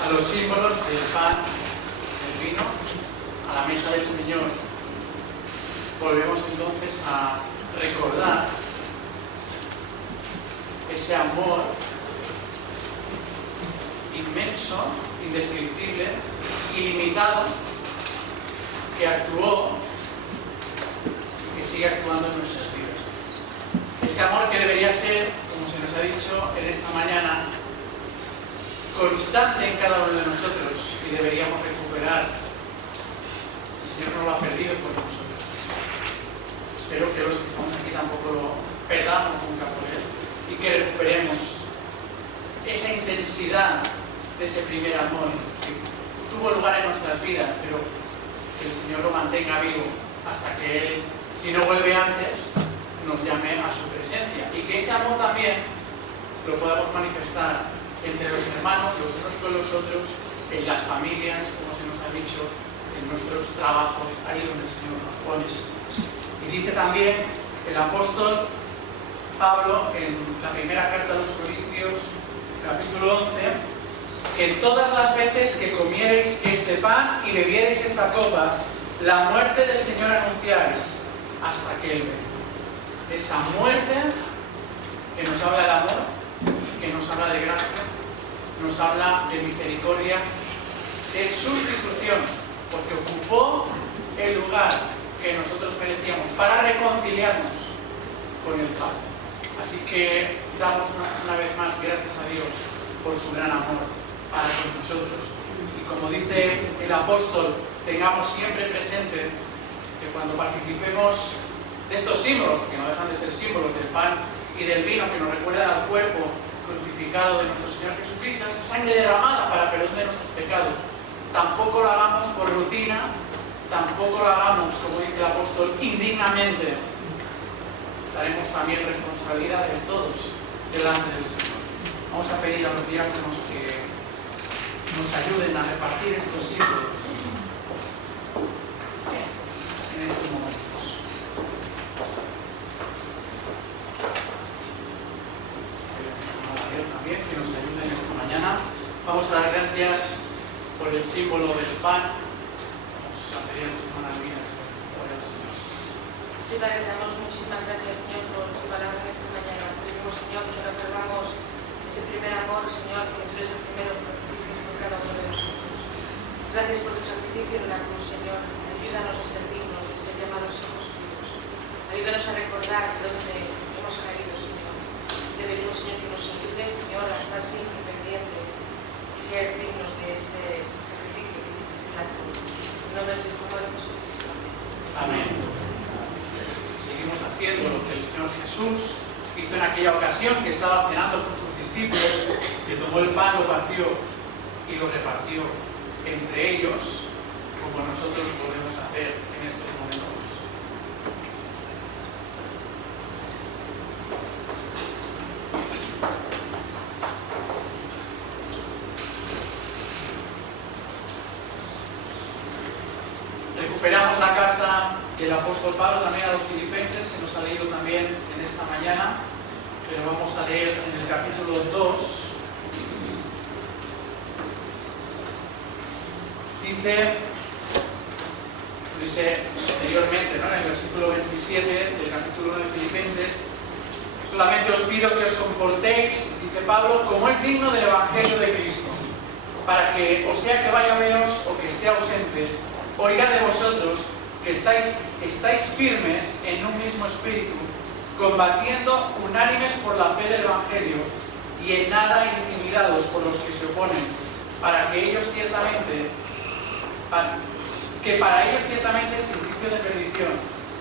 a los símbolos del pan, del vino, a la mesa del Señor, volvemos entonces a recordar ese amor inmenso, indescriptible, ilimitado, que actuó y que sigue actuando en nuestras vidas. Ese amor que debería ser, como se nos ha dicho en esta mañana, constante en cada uno de nosotros y deberíamos recuperar. El Señor no lo ha perdido por nosotros. Espero que los que estamos aquí tampoco lo perdamos nunca por Él y que recuperemos esa intensidad de ese primer amor que tuvo lugar en nuestras vidas, pero que el Señor lo mantenga vivo hasta que Él, si no vuelve antes, nos llame a su presencia, y que ese amor también lo podamos manifestar entre los hermanos, los unos con los otros, en las familias, como se nos ha dicho, en nuestros trabajos, ahí donde el Señor nos pone. Y dice también el apóstol Pablo en la primera carta a los Corintios, capítulo 11, que todas las veces que comiereis este pan y bebiereis esta copa, la muerte del Señor anunciáis hasta que Él venga. Esa muerte que nos habla de amor, que nos habla de gracia, nos habla de misericordia, de sustitución, porque ocupó el lugar que nosotros merecíamos para reconciliarnos con el Padre. Así que damos una vez más gracias a Dios por su gran amor para con nosotros. Y como dice el apóstol, tengamos siempre presente que cuando participemos de estos símbolos, que no dejan de ser símbolos del pan y del vino, que nos recuerdan al cuerpo crucificado de nuestro Señor Jesucristo, esa sangre derramada para perdón de nuestros pecados, tampoco lo hagamos por rutina, tampoco lo hagamos, como dice el apóstol, indignamente. Daremos también responsabilidades todos delante del Señor. Vamos a pedir a los diáconos que nos ayuden a repartir estos símbolos en estos momentos. También que nos ayuden esta mañana. Vamos a dar gracias por el símbolo del pan. Vamos a pedir a nuestra hermana Elvira por el Señor. Sí, Padre, te damos muchísimas gracias, Señor, por tu palabra en esta mañana. Pedimos, Señor, que recordamos ese primer amor, Señor, que tú eres el primero sacrificio por cada uno de nosotros. Gracias por tu sacrificio en la cruz, Señor. Ayúdanos a ser dignos de ser llamados hijos tuyos. Ayúdanos a recordar dónde hemos caído, Señor. Te pedimos, Señor, que nos ayudes, Señor, a estar siempre pendientes y ser dignos de ese sacrificio que hiciste en la cruz. En nombre de tu Hijo Jesucristo. Amén. Seguimos haciendo lo que el Señor Jesús hizo en aquella ocasión que estaba cenando con sus discípulos, que tomó el pan, lo partió y lo repartió entre ellos, como nosotros podemos hacer en estos momentos. Recuperamos la carta del apóstol Pablo también a los filipenses, se nos ha leído también en esta mañana, pero vamos a leer en el capítulo 2. Dice anteriormente, ¿no?, en el versículo 27 del capítulo 1 de Filipenses: solamente os pido que os comportéis, dice Pablo, como es digno del Evangelio de Cristo, para que, o sea que vaya a veros o que esté ausente, oiga de vosotros que estáis firmes en un mismo espíritu, combatiendo unánimes por la fe del Evangelio y en nada intimidados por los que se oponen, para que ellos ciertamente es indicio de perdición,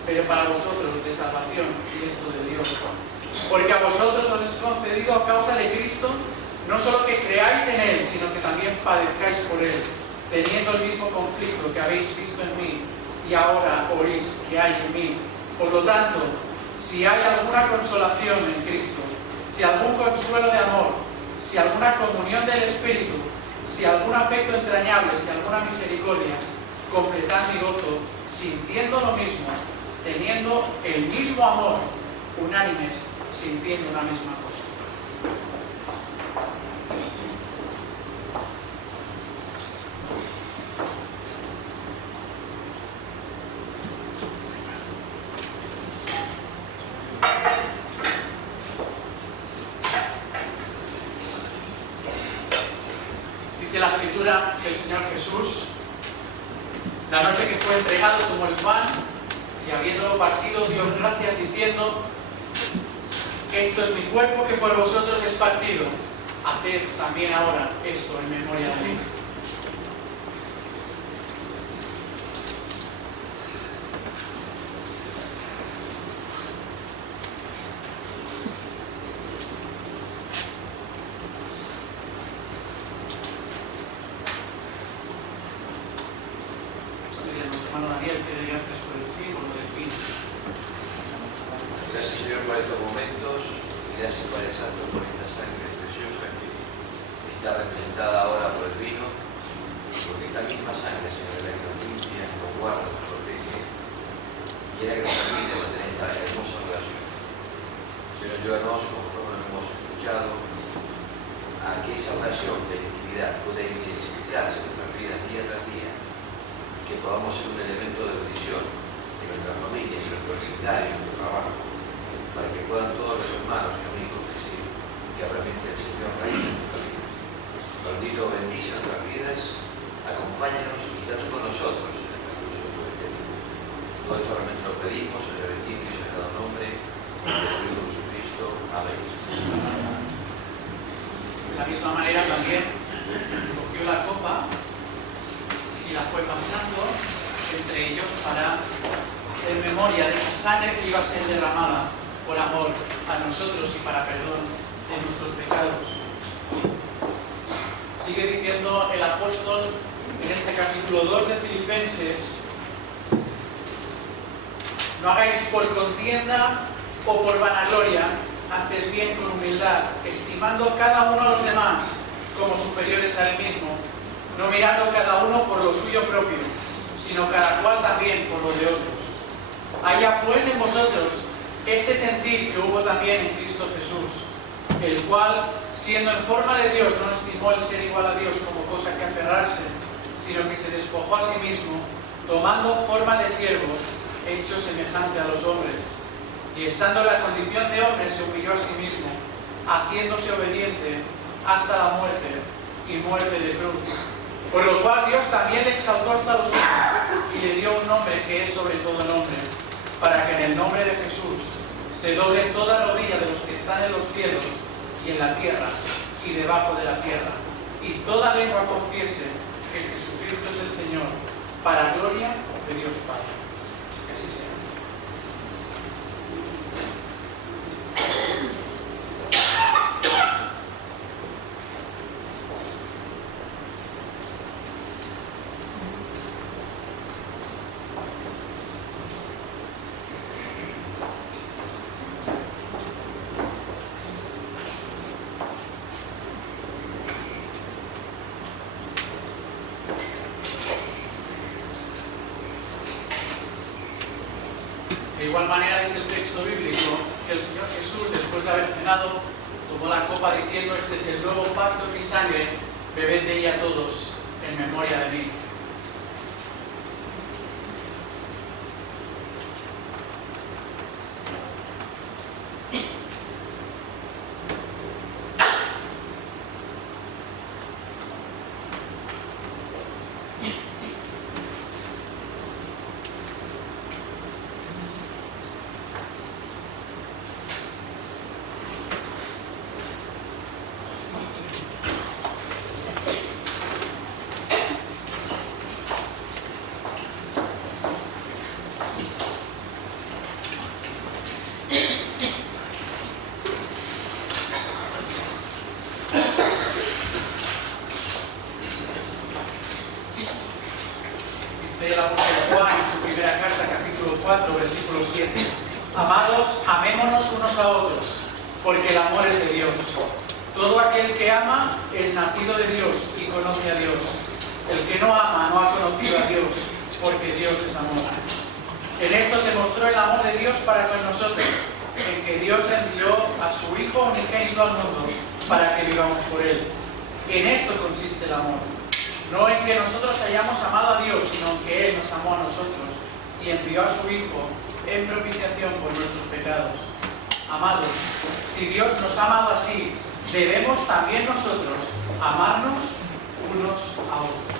pero para vosotros de salvación y esto de Dios. Porque a vosotros os es concedido a causa de Cristo no solo que creáis en Él, sino que también padezcáis por Él, teniendo el mismo conflicto que habéis visto en mí y ahora oís que hay en mí. Por lo tanto, si hay alguna consolación en Cristo, si algún consuelo de amor, si alguna comunión del Espíritu, si algún afecto entrañable, si alguna misericordia, completad mi gozo, sintiendo lo mismo, teniendo el mismo amor, unánimes, sintiendo la misma cosa. Escritura que el Señor Jesús, la noche que fue entregado, tomó el pan y habiéndolo partido, dio gracias diciendo: esto es mi cuerpo que por vosotros es partido. Haced también ahora esto en memoria de mí. Hermano Daniel, que dé gracias por el sí, por lo del vino. Gracias, Señor, por estos momentos y gracias, Padre Santo, por esta sangre preciosa que está representada ahora por el vino, porque esta misma sangre, Señor, es la que nos limpia, nos guarda, nos protege y es la que nos permite mantener esta hermosa relación. Señor, ayúdanos, como nosotros lo hemos escuchado, a que esa oración de intimidad pueda intensificarse en nuestras vidas día tras día, que podamos ser un elemento de bendición en nuestra familia, en nuestro vecindario, en nuestro trabajo, para que puedan todos los hermanos y amigos decir que realmente el Señor reina en nuestras vidas. Bendito, bendice nuestras vidas, acompáñanos y date con nosotros en el transcurso de este día. Todo esto realmente lo pedimos en el bendito y sagrado nombre de Dios Jesucristo. Amén. De la misma manera también cogió la copa y la fue pasando entre ellos para hacer memoria de esa sangre que iba a ser derramada por amor a nosotros y para perdón de nuestros pecados. Sigue diciendo el apóstol en este capítulo 2 de Filipenses: no hagáis por contienda o por vanagloria, antes bien con humildad, estimando cada uno a los demás como superiores a él mismo, no mirando cada uno por lo suyo propio, sino cada cual también por lo de otros. Haya pues en vosotros este sentir que hubo también en Cristo Jesús, el cual, siendo en forma de Dios, no estimó el ser igual a Dios como cosa que aferrarse, sino que se despojó a sí mismo, tomando forma de siervo, hecho semejante a los hombres. Y estando en la condición de hombre, se humilló a sí mismo, haciéndose obediente hasta la muerte, y muerte de cruz. Por lo cual Dios también le exaltó hasta lo sumo y le dio un nombre que es sobre todo nombre, para que en el nombre de Jesús se doble toda rodilla de los que están en los cielos y en la tierra y debajo de la tierra, y toda lengua confiese que Jesucristo es el Señor, para gloria de Dios Padre. Que así sea. De igual manera dice el texto bíblico que el Señor Jesús, después de haber cenado, tomó la copa diciendo: este es el nuevo pacto en mi sangre, bebed de ella todos en memoria de mí. El apóstol Juan en su primera carta, capítulo 4, versículo 7. Amados, amémonos unos a otros, porque el amor es de Dios. Todo aquel que ama es nacido de Dios y conoce a Dios. El que no ama no ha conocido a Dios, porque Dios es amor. En esto se mostró el amor de Dios para con nosotros, en que Dios envió a su Hijo unigénito al mundo para que vivamos por Él. En esto consiste el amor. No en que nosotros hayamos amado a Dios, sino en que Él nos amó a nosotros y envió a su Hijo en propiciación por nuestros pecados. Amados, si Dios nos ha amado así, debemos también nosotros amarnos unos a otros.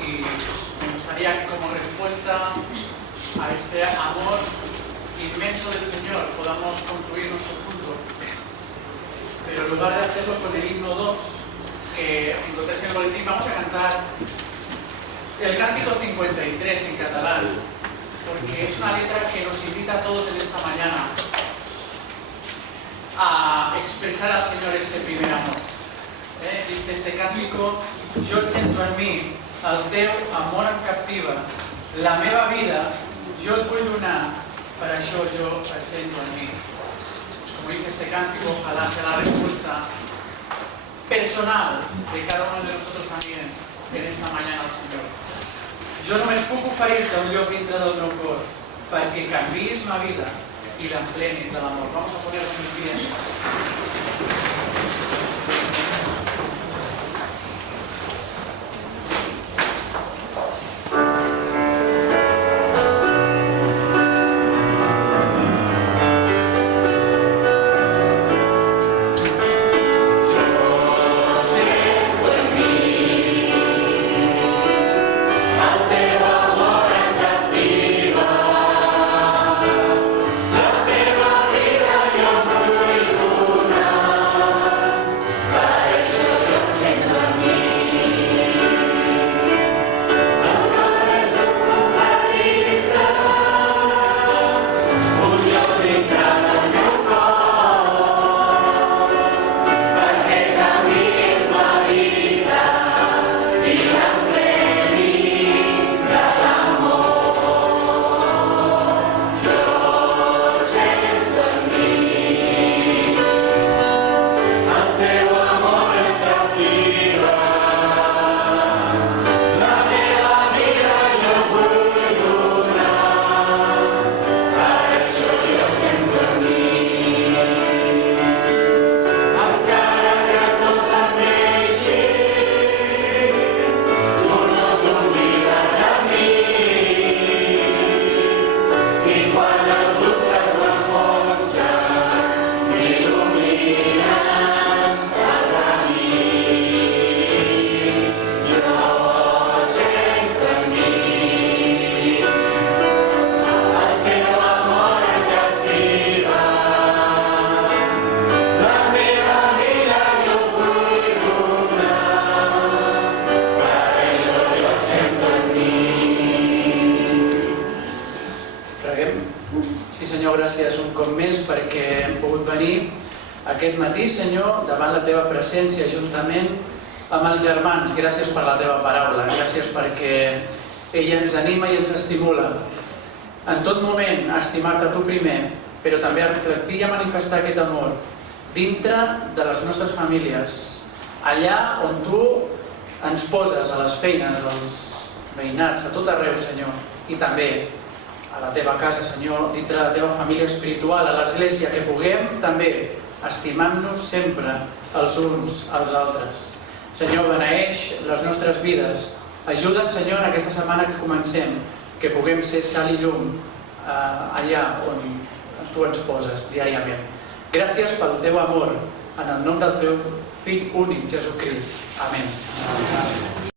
Y me gustaría que como respuesta a este amor inmenso del Señor podamos concluir nuestro culto. Pero en lugar de hacerlo con el himno 2, que encontréis en el boletín, vamos a cantar el cántico 53 en catalán, porque es una letra que nos invita a todos en esta mañana a expresar al Señor ese primer amor. Dice este cántico: jo et sento en mi el teu amor em captiva, la meva vida jo et vull donar, per això jo et sento en mi. Pues como dice este cántico, ojalá sea la respuesta personal de cada uno de nosotros también en esta mañana al Señor. Jo només puc oferir-te un lloc dintre del meu cor perquè canviïs ma vida i l'emplenis de l'amor. Vamos a ponernos en pie. Aquest matí, Senyor, davant la Teva presència, juntament amb els germans, gràcies per la Teva paraula, gràcies perquè ella ens anima i ens estimula en tot moment a estimar-te a tu primer, però també a reflectir i a manifestar aquest amor dintre de les nostres famílies, allà on tu ens poses, a les feines, als veïnats, a tot arreu, Senyor, i també a la Teva casa, Senyor, dintre de la Teva família espiritual, a l'Església, que puguem també estimant-nos sempre els uns als altres. Senyor, beneeix les nostres vides. Ajuda'ns, Senyor, en aquesta setmana que comencem, que puguem ser sal i llum allà on tu ens poses diàriament. Gràcies pel teu amor, en el nom del teu fill únic, Jesucrist. Amén.